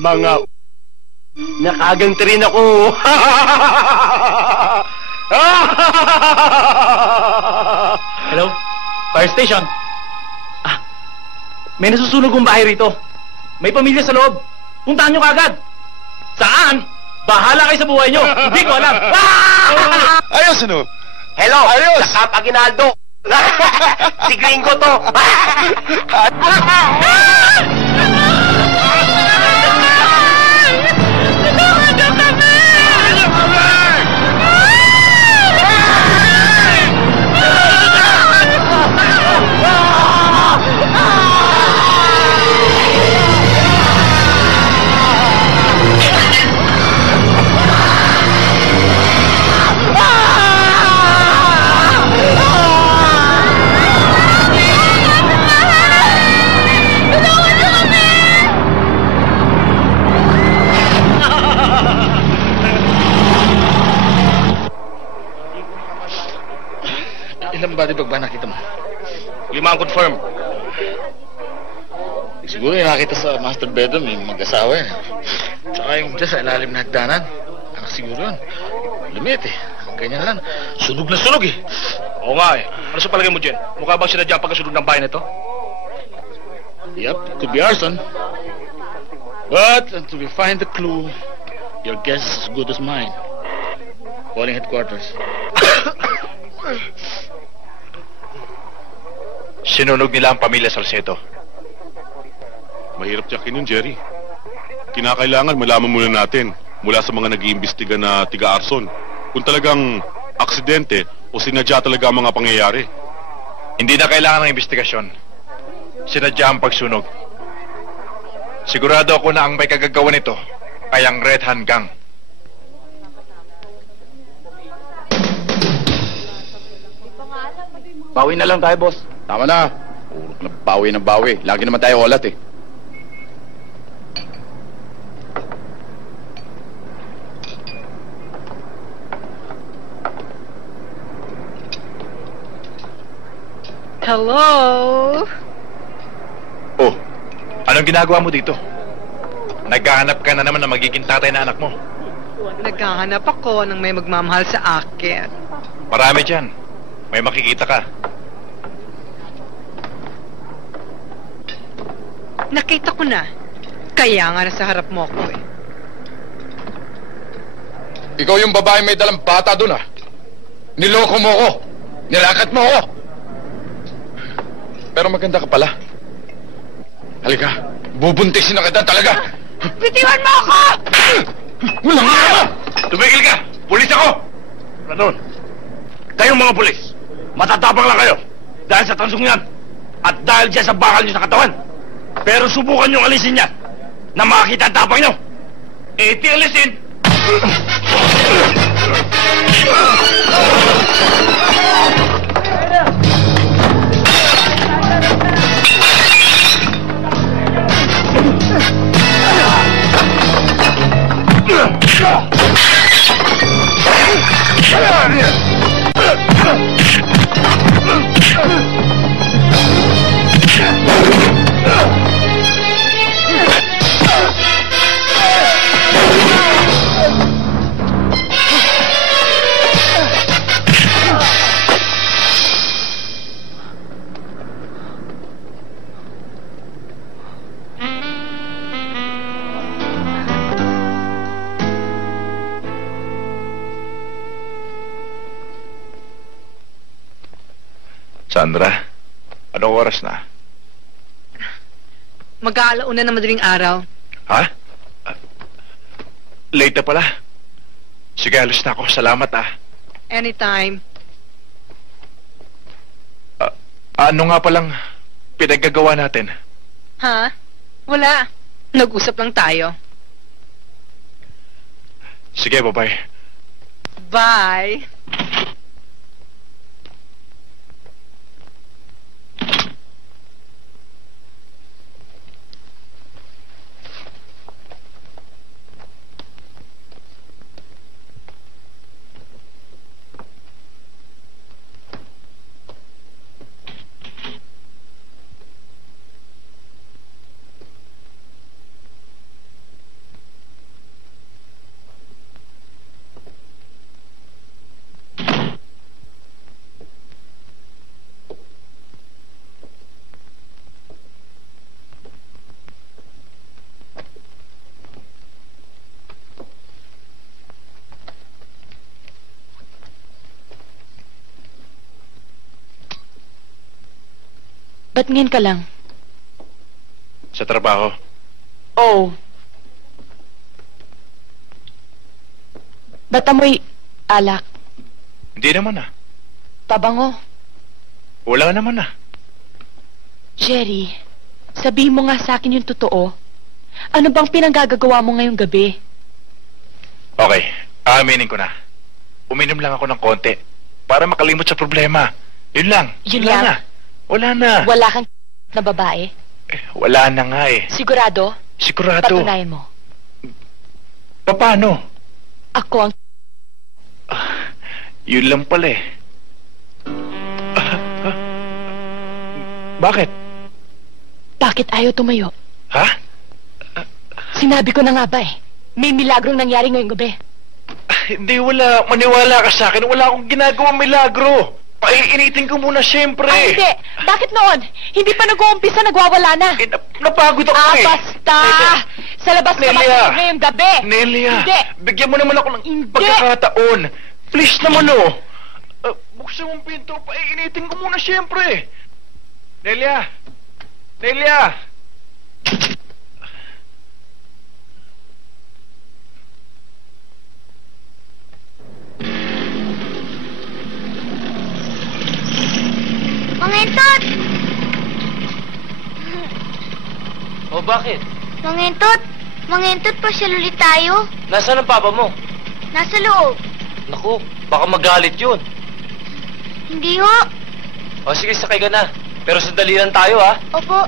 Mga nakaganti rin ako. Hello? Fire station? May nasusunog kong bahay rito. May pamilya sa loob. Puntahan nyo kagad. Saan? Bahala kayo sa buhay nyo. Hindi ko alam. Ayos, ano? Hello, ayos! Nakapaginaldo. Si Gringo to. Ilang body bag ba nakita mo? 5 ang confirm. Siguro yung nakita sa master bedroom, yung mag-asawa yan. Tsaka yung dyan sa ilalim na hagdanan. Anak siguro yun. Lumit eh. Ganyan lang. Sunog na sunog eh. Oo nga eh. Ano sa palagay mo, Jen? Mukha bang sinadya pagkasunog ng bahay na ito? Yep, it could be arson. But until we find the clue, your guess is as good as mine. Calling headquarters. Sinunog nila ang pamilya Salcedo. Mahirap tiyakin yun, Jerry. Kinakailangan malaman muna natin mula sa mga nag-iimbestiga na tiga-arson kung talagang aksidente o sinadya talaga ang mga pangyayari. Hindi na kailangan ng investigasyon. Sinadya ang pagsunog. Sigurado ako na ang may kagagawa nito ay ang Red Hand Gang. Bawi na lang tayo, boss. Tama na. Puro ka na bawi ng bawi. Lagi naman tayo ulat eh. Hello? Oh, anong ginagawa mo dito? Naghahanap ka na naman na magiging tatay na anak mo. Naghahanap ako ng may magmamahal sa akin. Marami dyan. May makikita ka. Nakita ko na. Kaya nga nasa harap mo ako eh. Ikaw yung babae may dalang bata doon ah. Niloko mo ko. Nilakat mo ko. Pero maganda ka pala. Halika, bubuntisin na kita talaga. Bitiwan mo ako! Walang nga! Tumigil ka! Pulis ako! Ganon. Kayong mga pulis, matatapang lang kayo dahil sa transong yan at dahil dyan sa bakal nyo sa katawan. Pero subukan nyo alisin yan na makakita ang tapang nyo. Iti alisin! Sandra, anong oras na? Mag-aalauna na madaling araw. Ha? Late na pala. Sige, alis na ako. Salamat, Anytime. Ano nga palang pinaggagawa natin? Ha? Wala. Nag-usap lang tayo. Sige, bye-bye. Bye. Ba't ngayon ka lang? Sa trabaho. Oh. Ba't amoy alak? Hindi naman Pabango. Wala naman Jerry, sabihin mo nga sa akin yung totoo. Ano bang pinanggagawa mo ngayong gabi? Okay, aaminin ko na. Uminom lang ako ng konti para makalimot sa problema. Yun lang. Yun Wala lang? na. Wala na. Wala kang na babae? Wala na nga Sigurado? Sigurado. Patunayan mo. Paano? Ako ang... Yun lang pala Bakit? Bakit ayaw tumayo? Ha? Sinabi ko na nga ba May milagrong nangyari ngayong gabi. Hindi, wala. Maniwala ka sa akin. Wala akong ginagawang milagro. Paiinitin ko muna siyempre. Hindi. Bakit noon? Hindi pa nag-uumpisa, nagwawala na. Napagod ako basta. Sa labas ka matulog ngayong gabi. Nelia, Hindi. bigyan mo naman ako ng pagkakataon. Please naman buksan mo ang pinto. Paiinitin ko muna siyempre. Nelia! Nelia! Mangintot! O bakit? Mangintot! Mangintot, pasyal ulit tayo. Nasaan ang papa mo? Nasa loob. Naku, baka magalit yun. Hindi ho. O sige, sakay ka na. Pero sandali lang tayo, ha? Opo.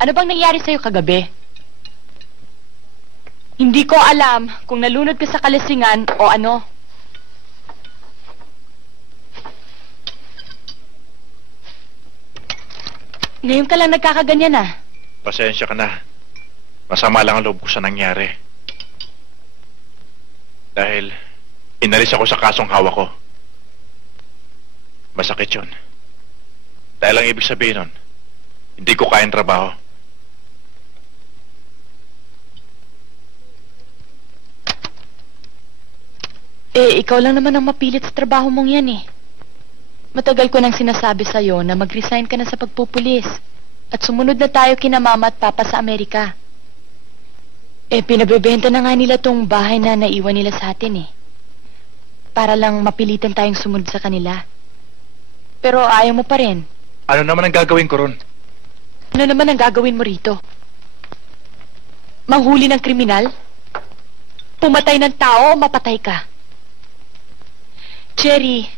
Ano bang nangyari sa'yo kagabi? Hindi ko alam kung nalunod ka sa kalasingan o ano. Ngayon ka lang nagkakaganyan Pasensya ka na. Masama lang ang loob ko sa nangyari. Dahil inalis ako sa kasong hawak ko. Masakit yun. Dahil ang ibig sabihin nun, hindi ko kayang trabaho. Ikaw lang naman ang mapilit sa trabaho mong yan Matagal ko nang sinasabi sa'yo na mag-resign ka na sa pagpupulis at sumunod na tayo kina mama at papa sa Amerika. Pinabebenta na nga nila tong bahay na naiwan nila sa atin para lang mapilitan tayong sumunod sa kanila. Pero ayaw mo pa rin. Ano naman ang gagawin ko ron? Ano naman ang gagawin mo rito? Manghuli ng kriminal? Pumatay ng tao o mapatay ka? Cherry,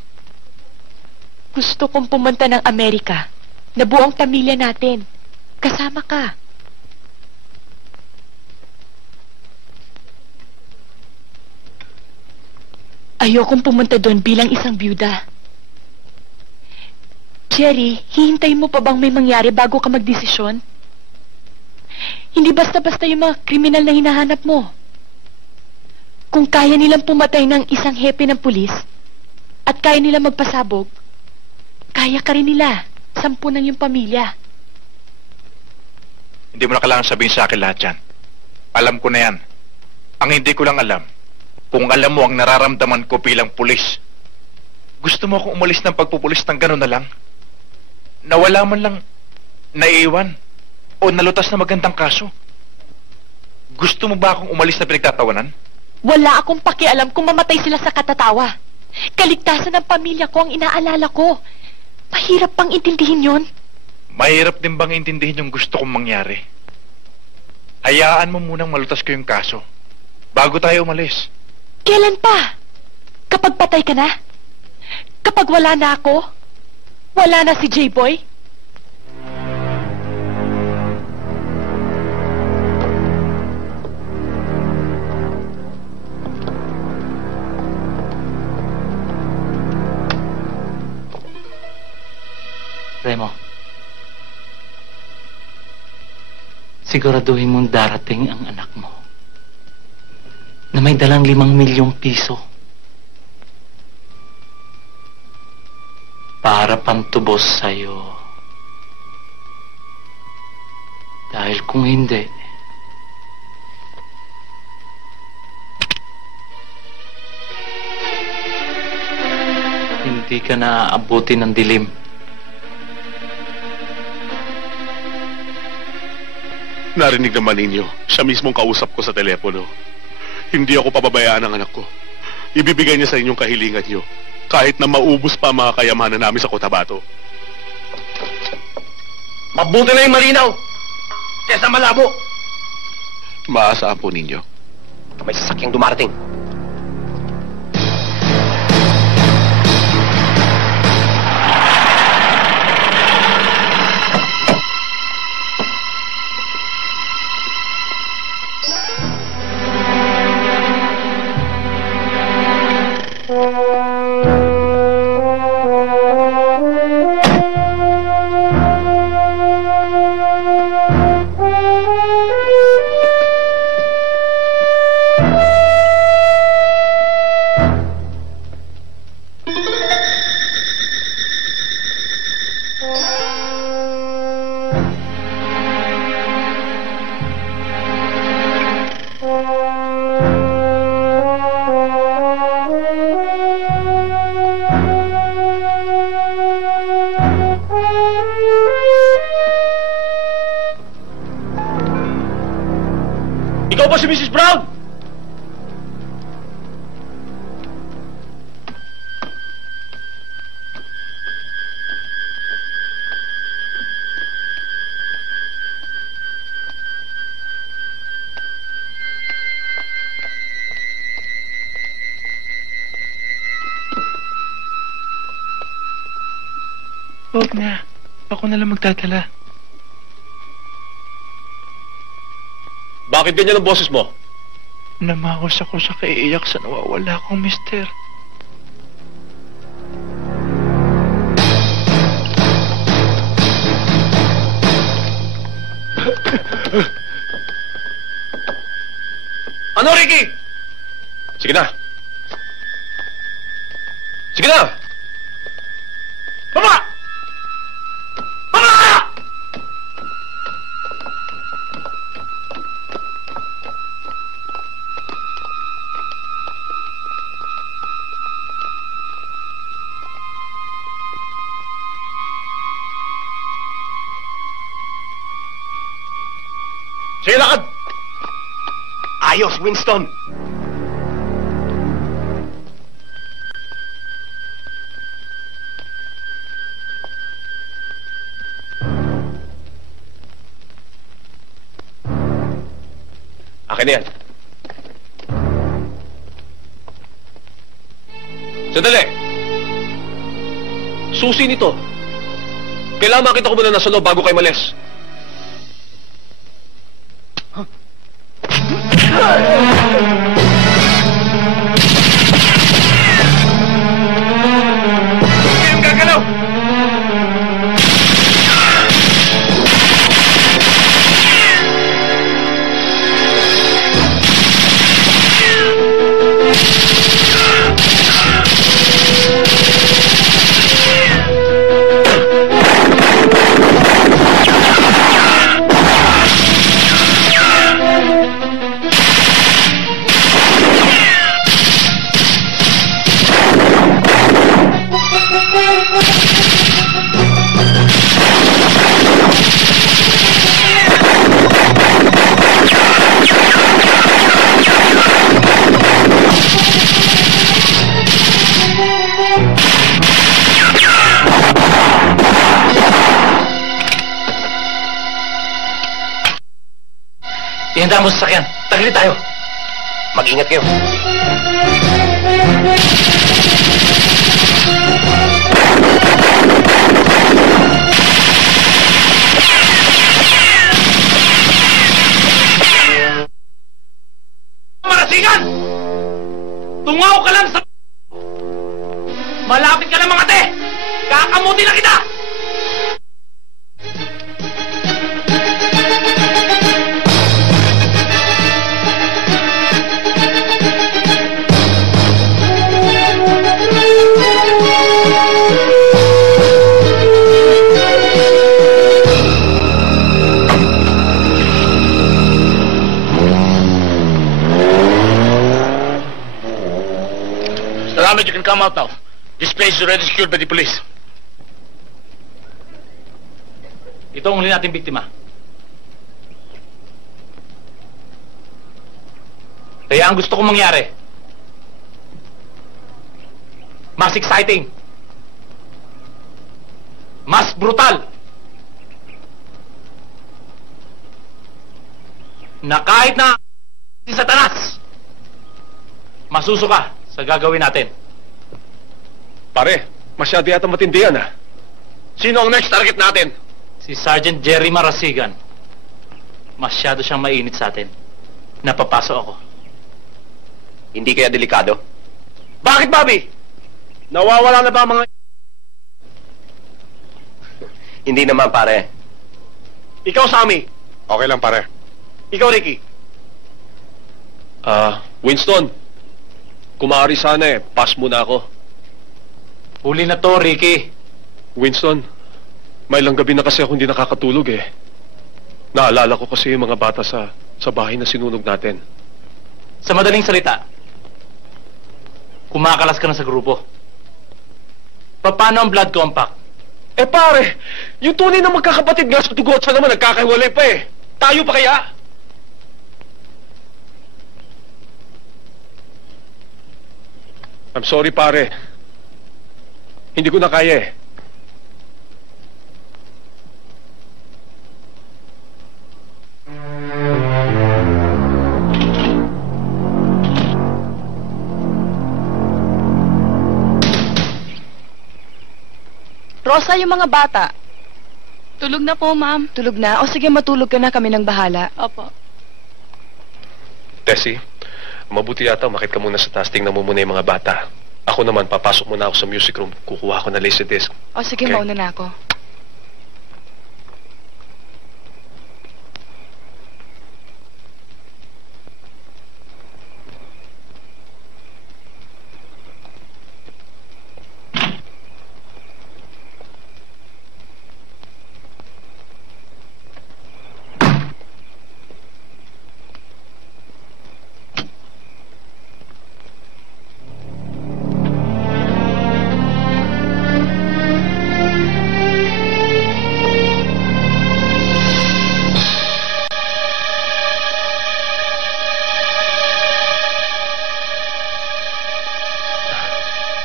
gusto kong pumunta ng Amerika na buong pamilya natin. Kasama ka. Ayokong pumunta doon bilang isang byuda. Cherry, hihintay mo pa bang may mangyari bago ka magdesisyon? Hindi basta-basta yung mga kriminal na hinahanap mo. Kung kaya nilang pumatay ng isang hepe ng pulis at kaya nilang magpasabog, kaya ka rin nila. 10 ng yung pamilya. Hindi mo na kailangan sabihin sa akin lahat yan. Alam ko na yan. Ang hindi ko lang alam, kung alam mo ang nararamdaman ko bilang pulis. Gusto mo akong umalis ng pagpupulis ng gano'n na lang? Nawala man lang, naiiwan, o nalutas na magandang kaso? Gusto mo ba akong umalis na pinagtatawanan? Wala akong pakialam kung mamatay sila sa katatawa. Kaligtasan ng pamilya ko ang inaalala ko. Mahirap pang intindihin yon. Mahirap din bang intindihin yung gusto kong mangyari? Hayaan mo munang malutas ko yung kaso bago tayo umalis. Kailan pa? Kapag patay ka na? Kapag wala na ako? Wala na si J-Boy? Remo, siguraduhin mong darating ang anak mo na may dalang 5 milyong piso para pantubos sa'yo. Dahil kung hindi, hindi ka naaabuti ng dilim. Narinig naman ninyo, siya mismong kausap ko sa telepono. Hindi ako pababayaan ng anak ko. Ibibigay niya sa inyong kahilingan niyo, kahit na maubos pa ang mga kayamanan namin sa Cotabato. Mabuti na yung malinaw kesa malabo. Maasaan po ninyo. May sasakyang dumarating. Ikaw ba si Mrs. Brown? Huwag na. Ako na lang magdadala. Bakit ganyan ang boses mo? Namaos ako sa kaiiyak sa nawawala kong mister. Ano, Ricky? Sige na. Sige na! Baba! Baba! Sige, lakad! Ayos, Winston! Akin na yan. Sandali! Susi nito. Kailangan makita ko muna nasa loob bago kayo malis. Huwag kayong gagalaw! Tinanda mo sa sakyan. Taglit tayo. Mag-ingat kayo. Marasigan! Tungaw ka lang sa... Malapit ka lang mga te! Kakamuti na kita! Salamat, you can come out now. This place is already secured by the police. Ito ang huli nating biktima. Kaya ang gusto kong mangyari, mas exciting, mas brutal, na kahit na si Satanas, masusuka sa gagawin natin. Pare, masyado yata matindi yan, Sino ang next target natin? Si Sergeant Jerry Marasigan. Masyado siyang mainit sa atin. Napapasok ako. Hindi kaya delikado? Bakit, Bobby? Nawawala na ba ang mga... Hindi naman, pare. Ikaw, Sammy. Okay lang, pare. Ikaw, Ricky. Winston, kumari sana pass muna ako. Huli na to, Ricky. Winston, may ilang gabi na kasi ako hindi nakakatulog Naalala ko kasi yung mga bata sa bahay na sinunog natin. Sa madaling salita, kumakalas ka na sa grupo. Paano ang blood compact? Pare, yung tunay na magkakapatid nga sa tugot sa naman nagkakahiwalay pa Tayo pa kaya? I'm sorry, pare. Hindi ko na kaya Rosa, yung mga bata. Tulog na po, ma'am. Tulog na? O sige, matulog ka na, kami nang bahala. Opo. Tessie, mabuti yata umakit ka muna sa taas, tingnan mo muna yung mga bata. Ako naman, papasok muna ako sa music room. Kukuha ko na laserdisc. O sige, Okay. mauna na ako.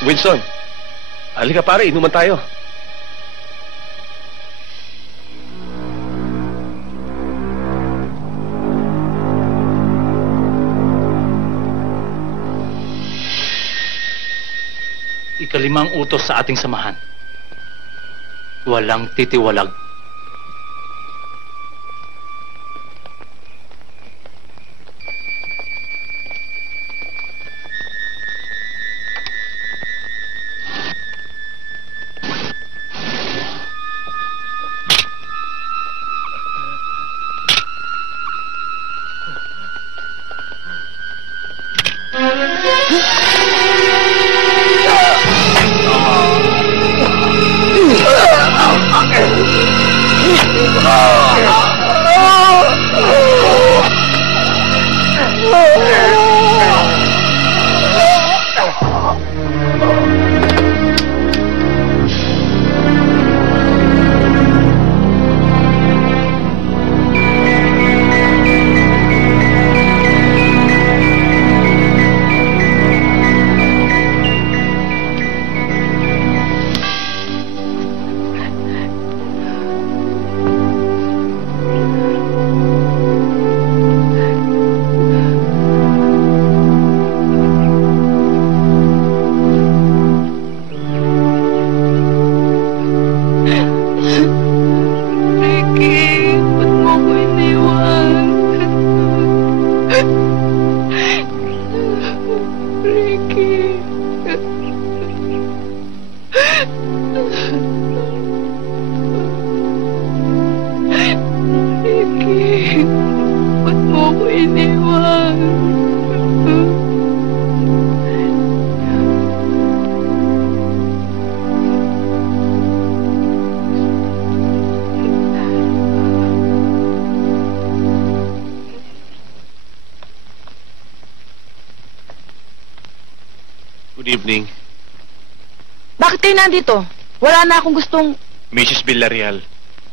Winston, halika pare, inuman tayo. Ikalimang utos sa ating samahan. Walang titiwalag. iniwan. Good evening. Bakit kayo nandito? Wala na akong gustong... Mrs. Villarreal,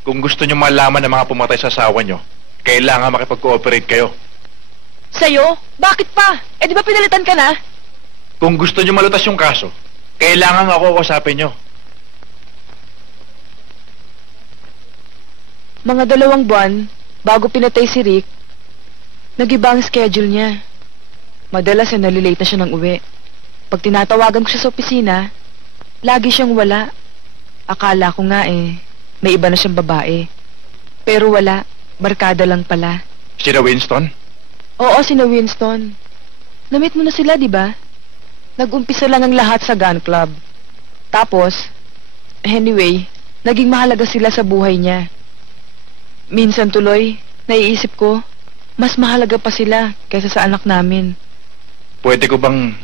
kung gusto nyo malaman ng mga pumatay sa asawa nyo, kailangan makipag-cooperate kayo. Sa'yo? Bakit pa? Eh di ba pinalitan ka na? Kung gusto nyo malutas yung kaso, kailangan ako kausapin nyo. Mga 2 buwan, bago pinatay si Rick, nag-iba ang schedule niya. Madalas ay nalilate na siya ng uwi. Pag tinatawagan ko siya sa opisina, lagi siyang wala. Akala ko nga may iba na siyang babae. Pero wala, barkada lang pala. Sina Winston? Oo, sina Winston. Namit mo na sila, di ba? Nag-umpisa lang ang lahat sa gun club. Tapos, anyway, naging mahalaga sila sa buhay niya. Minsan tuloy, naiisip ko, mas mahalaga pa sila kaysa sa anak namin. Pwede ko bang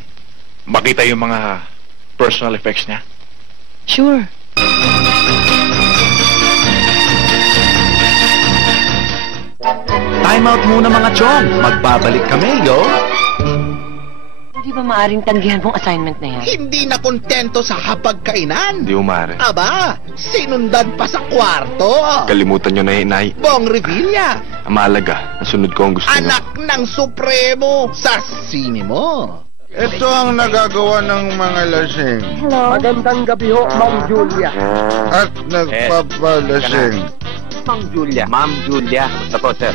makita yung mga personal effects niya? Sure. Time out muna mga chong. Magbabalik kami, yo. Hindi ba maaaring tanggihan mong assignment na yan? Hindi na kontento sa hapagkainan. Hindi umare. Aba, sinundan pa sa kwarto. Kalimutan nyo na inay. Bong Revilla. Ang mahalaga, nasunod ko ang gusto nyo. Anak ng Supremo sa sine mo. Ito ang nagagawa ng mga lasing. Hello. Magandang gabi ho, Ma'am Julia. At nagpapalasing. Ma'am Julia. Ma'am Julia. Basta po, sir.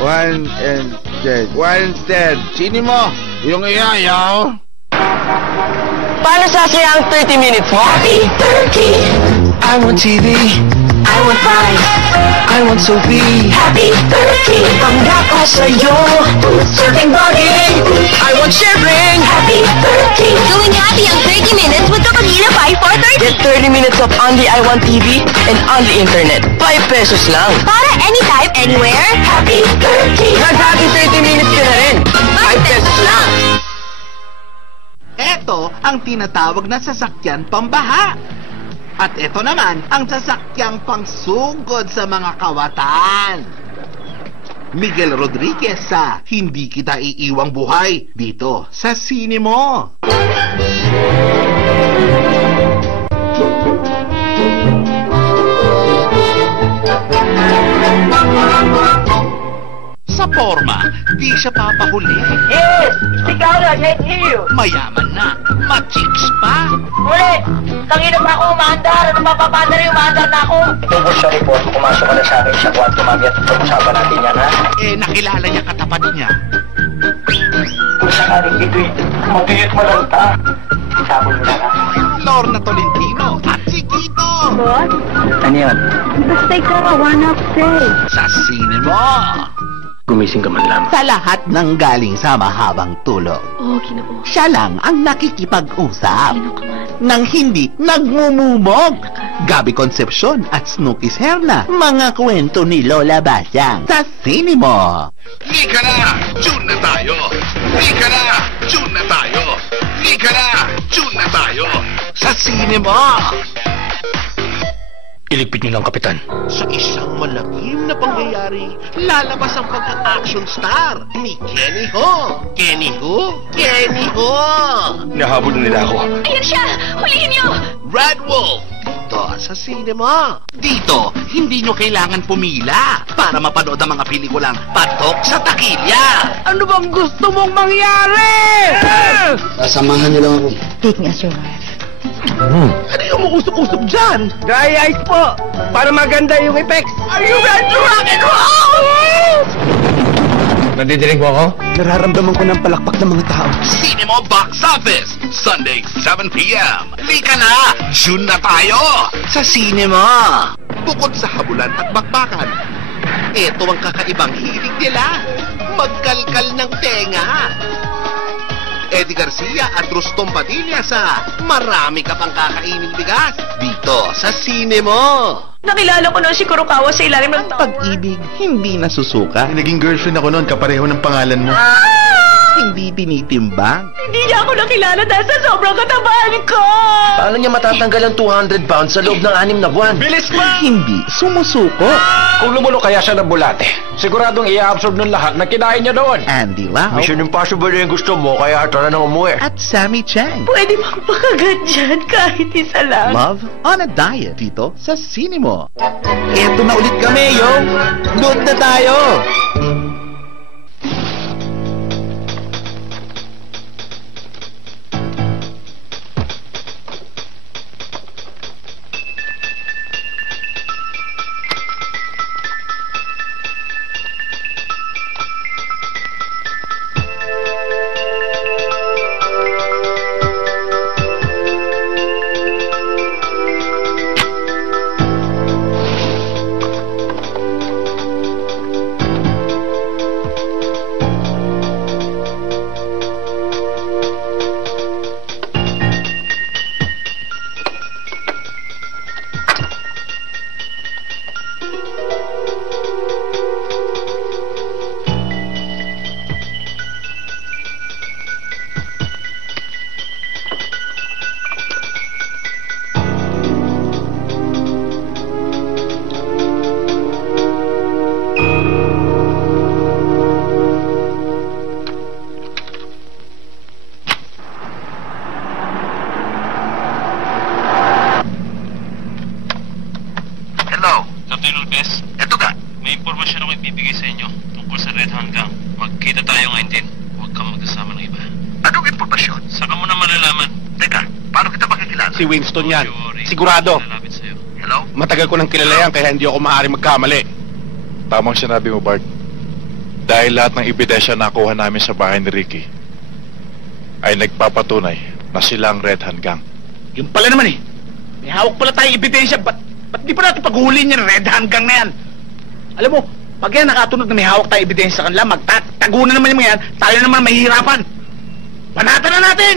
Wanted. Sino mo? Yung iyayaw? Paano sasaya ang 30 minutes mo? Happy 30! I want TV. I want fries. I want Sophie. Happy 30! Panggap ko sa'yo. Serving body. I want sharing. Happy 30! Going happy ang 30 minutes with the Pagila 5 for 30. Get 30 minutes of on the I Want TV and on the internet. 5 pesos lang. Para anytime, anywhere. Happy 30! Nag-happy 30 minutes ka na rin. 5 pesos lang. Ito ang tinatawag na sasakyan pambaha. At ito naman ang sasakyang pangsugod sa mga kawatan. Miguel Rodriguez sa Hindi Kita Iiwang Buhay dito sa sine mo. Sa forma, di siya papahuli. Yes! Sigaw na, can't hear you. Mayaman na, ma-chicks pa. Ulit! Tangina pa ako umaandar. Ano mapapandar yung umaandar na ako? Tungkol sa report, pumasok ka na sa akin sa kwarto, mami, at pag-usapan natin yan, ha? Nakilala niya katapat niya. Kung sakaling ito'y mabiyot mo lang ta, sabon mo na lang. Lorna Tolentino at si Kito. What? Ano yan? Basta ikaw rawan say. Sa sine mo. Gumising ka man lang. Sa lahat ng galing sa mahabang tulog. Oh, Ginoo. Siya lang ang nakikipag-usap. Nang hindi nagmumumog. Gabi Concepcion at Snooki Serna. Mga kwento ni Lola Basyang. Sa sine mo. Lika na! Tune na tayo! Lika na! Tune na tayo! Lika na! Tune na tayo! Sa sine mo. Iligpit niyo lang, Kapitan. Sa isang malaking na pangyayari, lalabas ang pagka-action star ni Kenny Ho. Kenny Ho? Kenny Ho! Nahabol nila ako. Ayun siya! Hulihin niyo! Red Wolf! Dito sa cinema. Dito, hindi nyo kailangan pumila para mapanood ang mga pelikulang patok sa takilya. Ano bang gusto mong mangyari? Sasamahan niyo lang ako. Take me as your wife. Ano yung uusok-usok dyan? Dry ice po, para maganda yung effects. Are you ready to rock and roll? Nandidinig mo ako? Nararamdaman ko ng palakpak ng mga tao. Cinema Box Office, Sunday, 7 p.m. Lika na! June na tayo! Sa cinema. Bukod sa habulan at bakbakan, ito ang kakaibang hilig nila. Magkalkal ng tenga. Eddie Garcia at Rustom Padilla sa Marami Ka Pang Kakainin Bigas dito sa sine mo. Nakilala ko noon si Kurokawa sa ilalim ng tower. Pag-ibig, hindi nasusuka. Naging girlfriend ako noon, kapareho ng pangalan mo. Hindi tinitimbang. Hindi niya ako nakilala dahil sa sobrang katabaan ko! Paano niya matatanggal ang 200 pounds sa loob ng 6 na buwan? Bilis mo! Hindi sumusuko. Kung lumulo kaya siya ng bulate, siguradong i-absorb ng lahat na kinain niya doon. Andy Lau Mission Impossible yung gusto mo, kaya ito na nang umuwi. at Sammy Chang. Pwede bang pakagat dyan kahit isa lang? Love on a Diet dito sa Cinemo. Eto na ulit kami, yo! Good na tayo! Captain Lopez? Eto ka. May impormasyon ako ibibigay sa inyo tungkol sa Red Hanggang. Magkita tayo ngayon din. Huwag kang magkasama ng iba. Anong impormasyon? Saka mo na malalaman. Teka, paano kita makikilala? Si Winston yan. Sigurado. Hello? Matagal ko nang kilala yan kaya hindi ako maaari magkamali. Tamang sinabi mo, Bart. Dahil lahat ng ebidensya na nakuha namin sa bahay ni Ricky ay nagpapatunay na sila ang Red Hand Gang. Yung pala naman eh. May hawak pala tayong ebidensya. Ba't di pa natin paghuli yung Red Hand Gang na yan? Alam mo, pag yan nakatunog na may hawak tayong ebidensya sa kanila, magtatago na naman yung mga yan, tayo naman mahihirapan. Panatan na natin!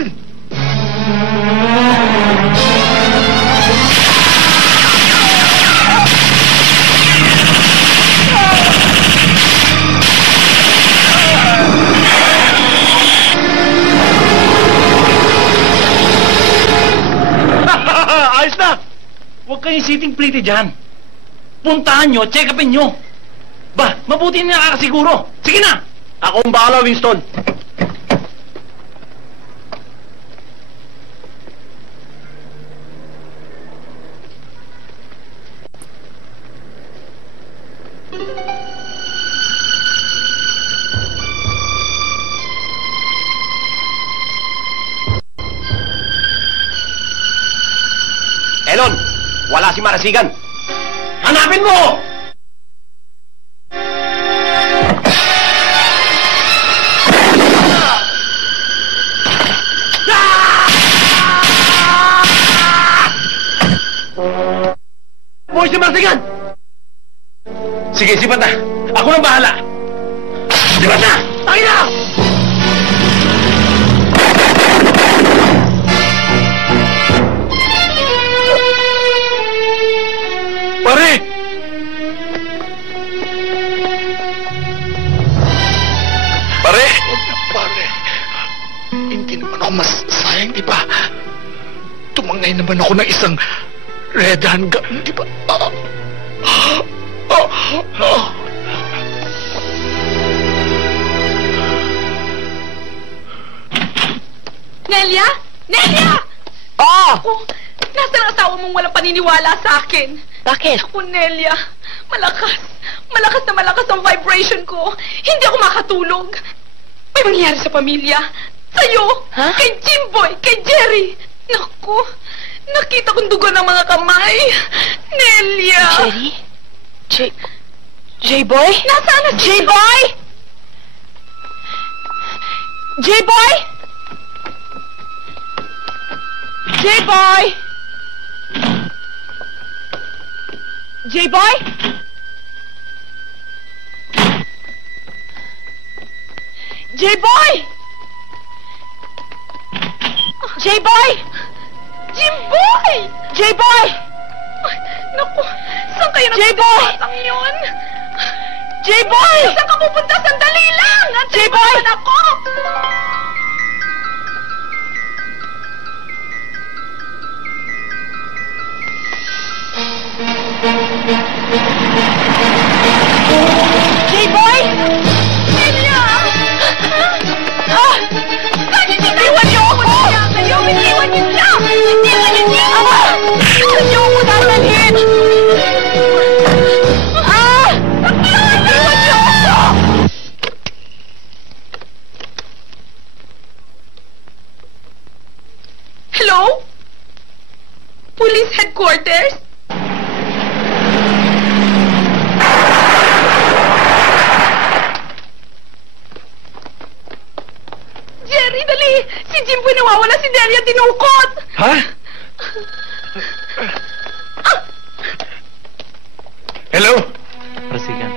Ayos na! Huwag kayong sitting pretty dyan. Puntahan nyo, check upin nyo. Ba, mabuti na nakakasiguro. Sige na! Ako ang bahala, Winston. Elon, wala si Marasigan. Hanapin mo! Boy, si Marasigan! Sige, sipat na. Ako nang bahala. Sipat na! Tayo na! Pare! Pare! Pare! Hindi naman ako masayang, di ba? Tumangay naman ako ng isang Red Hand Gang, di ba? Nelia? Nelia! Oh! Ako, nasaan ang asawa mong walang paniniwala sa akin? Bakit? Ako, Nelia, malakas. Malakas na malakas ang vibration ko. Hindi ako makatulog. May mangyayari sa pamilya. Sa'yo, kay Jimboy, kay Jerry. Naku, nakita kong dugo ng mga kamay. Nelia! Jerry? J-Boy? Nasaan na J-Boy? J-Boy? J-Boy? J-Boy? J-Boy? J-Boy? Jimboy! J-Boy! Naku, saan Saan kayo nagpupunta yun? J-Boy! Saan ka pupunta? Sandali lang! J-Boy! Ako! J-Boy! Celia! Bakit iniwan niyo ako? Iniwan niyo siya! Iniwan niyo siya! Saan niyo ako dadalhin? Iniwan niyo ako! Hello? Police headquarters? Jerry, dali! Si Jim po nawawala, si Delia dinukot! Ha? Hello? Rasigan.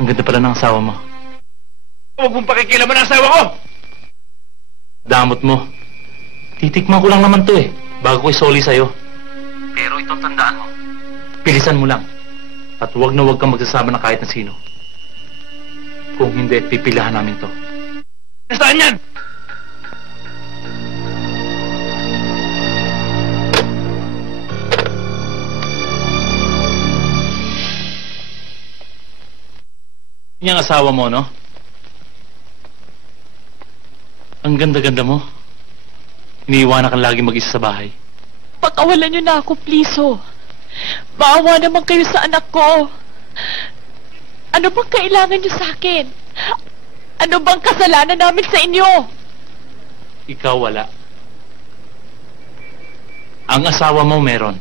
Ang ganda pala ng asawa mo. Huwag mong pakikilaman ang asawa ko! Damot mo. Titikman ko lang naman to eh, bago ko isoli sa'yo. Pero ito tandaan mo. Pilisan mo lang. At huwag na huwag kang magsasama na kahit na sino. Kung hindi, pipilahan namin to. Saan yan? Yung asawa mo, no? Ang ganda-ganda mo. Iniiwanan kang lagi mag-isa sa bahay. Pakawalan niyo na ako, please, oh. Maawa naman kayo sa anak ko. Ano bang kailangan niyo sa akin? Ano bang kasalanan namin sa inyo? Ikaw wala. Ang asawa mo meron.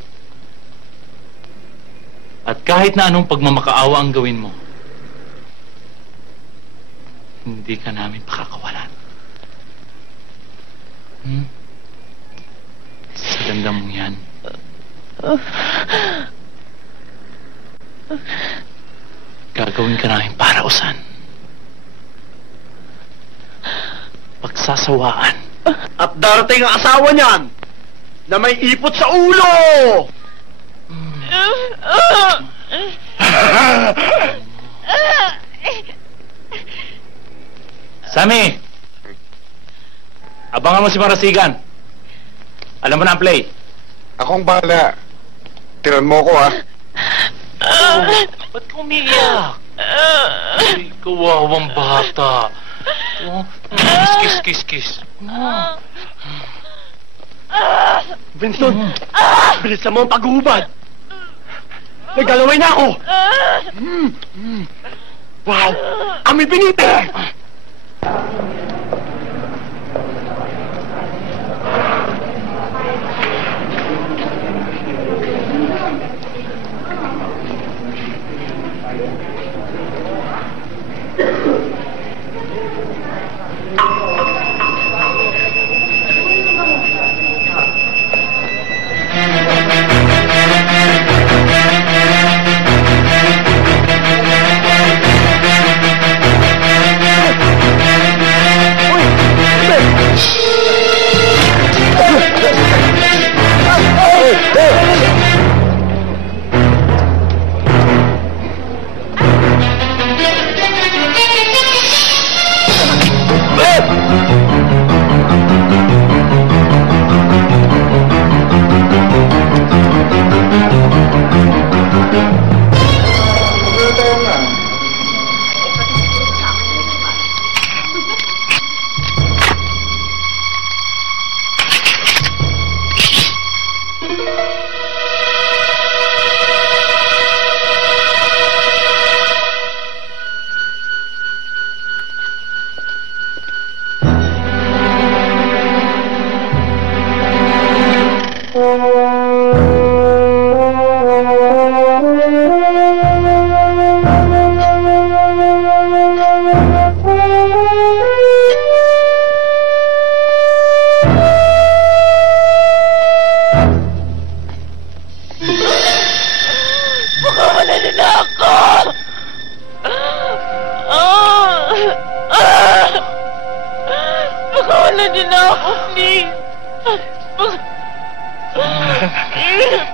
At kahit na anong pagmamakaawa ang gawin mo, hindi ka namin pakakawalan. Sa ganda mong yan. Gagawin ka namin para usan. Pagsasawaan. At darating ang asawa niyan na may ipot sa ulo! Sammy! Abangan mo si Marasigan. Alam mo na ang play. Akong bahala. Tiran mo ko, ha? Ba't umiiyak? Ay, kawawang bata. Oh, kiss. Vincent! Bilisan mo ang paghuhubad! Naglalaway na ako! Wow! Ami Benitez!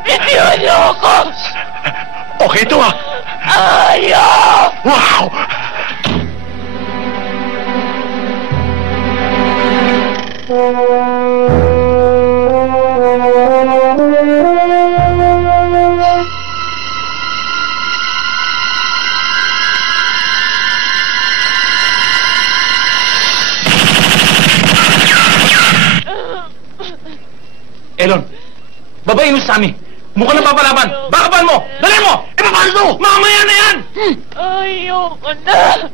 Bitiwan niyo ako! Okay ito ah! Ayaw! Wow! Elon, babayin mo si Sammy. Mukhang napapalaban. Bakapan mo! Dali mo! E paano to? Mamaya na yan! Ayoko na.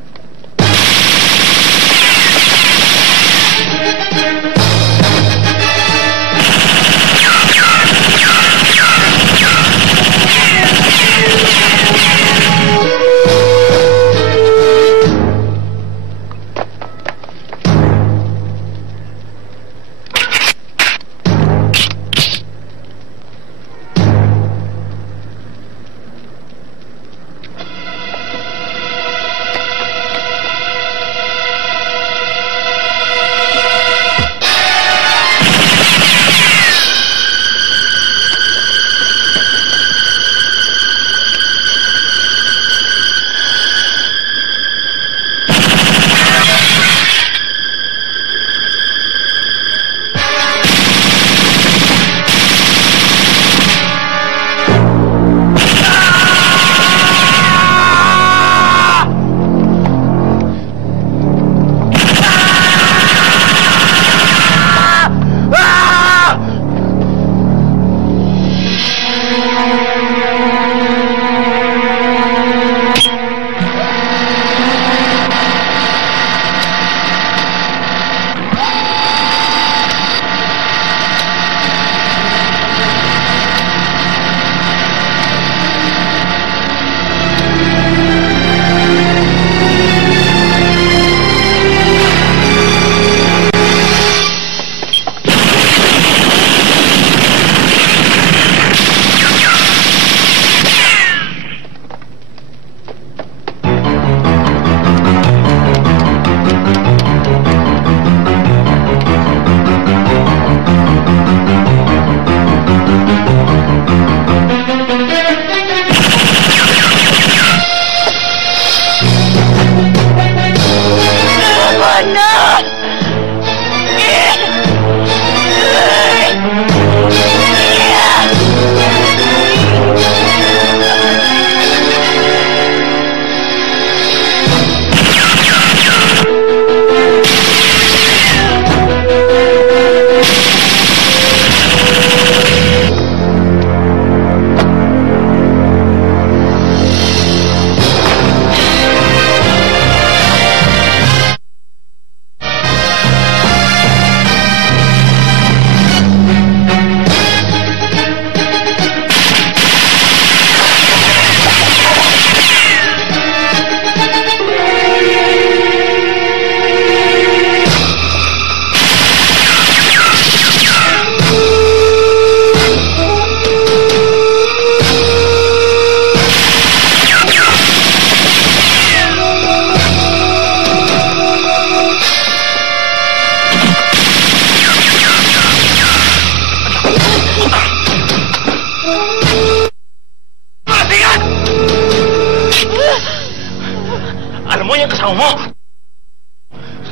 asawa mo!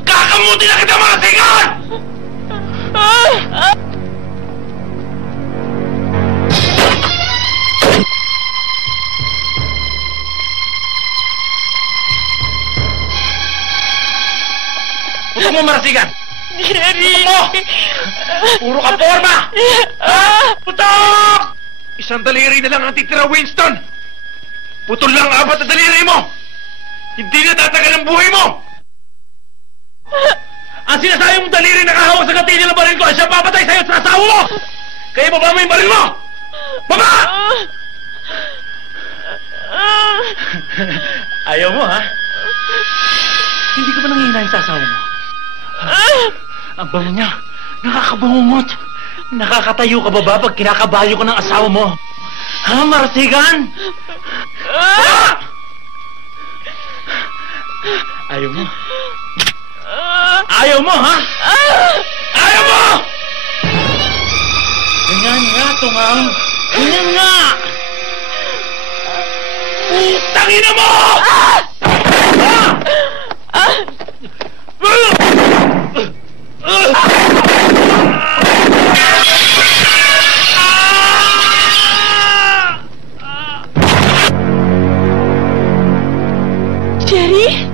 Kakamuti na kita, mga tingan! Putok mo, marasigan! Putok mo! Puro ka forma! Putok! Isang daliri na lang ang titira, Winston! Putol lang ang 4 na daliri mo! Hindi na tatagal ang buhay mo! Ang sinasabi mong daliri nakahawak sa gatilyo ng baril ko ay siya papatay sa'yo at sa asawa mo! Kaya baba mo yung baril mo! Baba! Ayaw mo, ha? Hindi ka ba nangihinayang sa asawa mo? Ang bango niya, nakakabangungot. Nakakatayo ka ba pag kinakabayo ko ng asawa mo? Ha, Marasigan? Ayaw mo? Ayaw mo, ha? Ayaw mo! Ganyan, ha? patungang nga! Putangina mo! Jerry?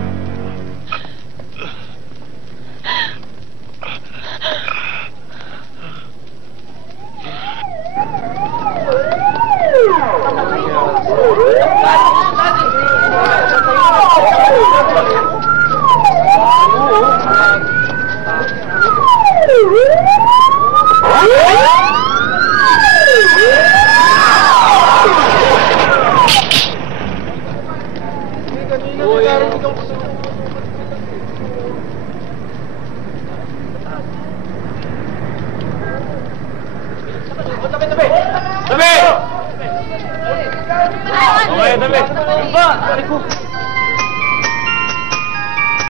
Tabi! Okay, tabi. Ba,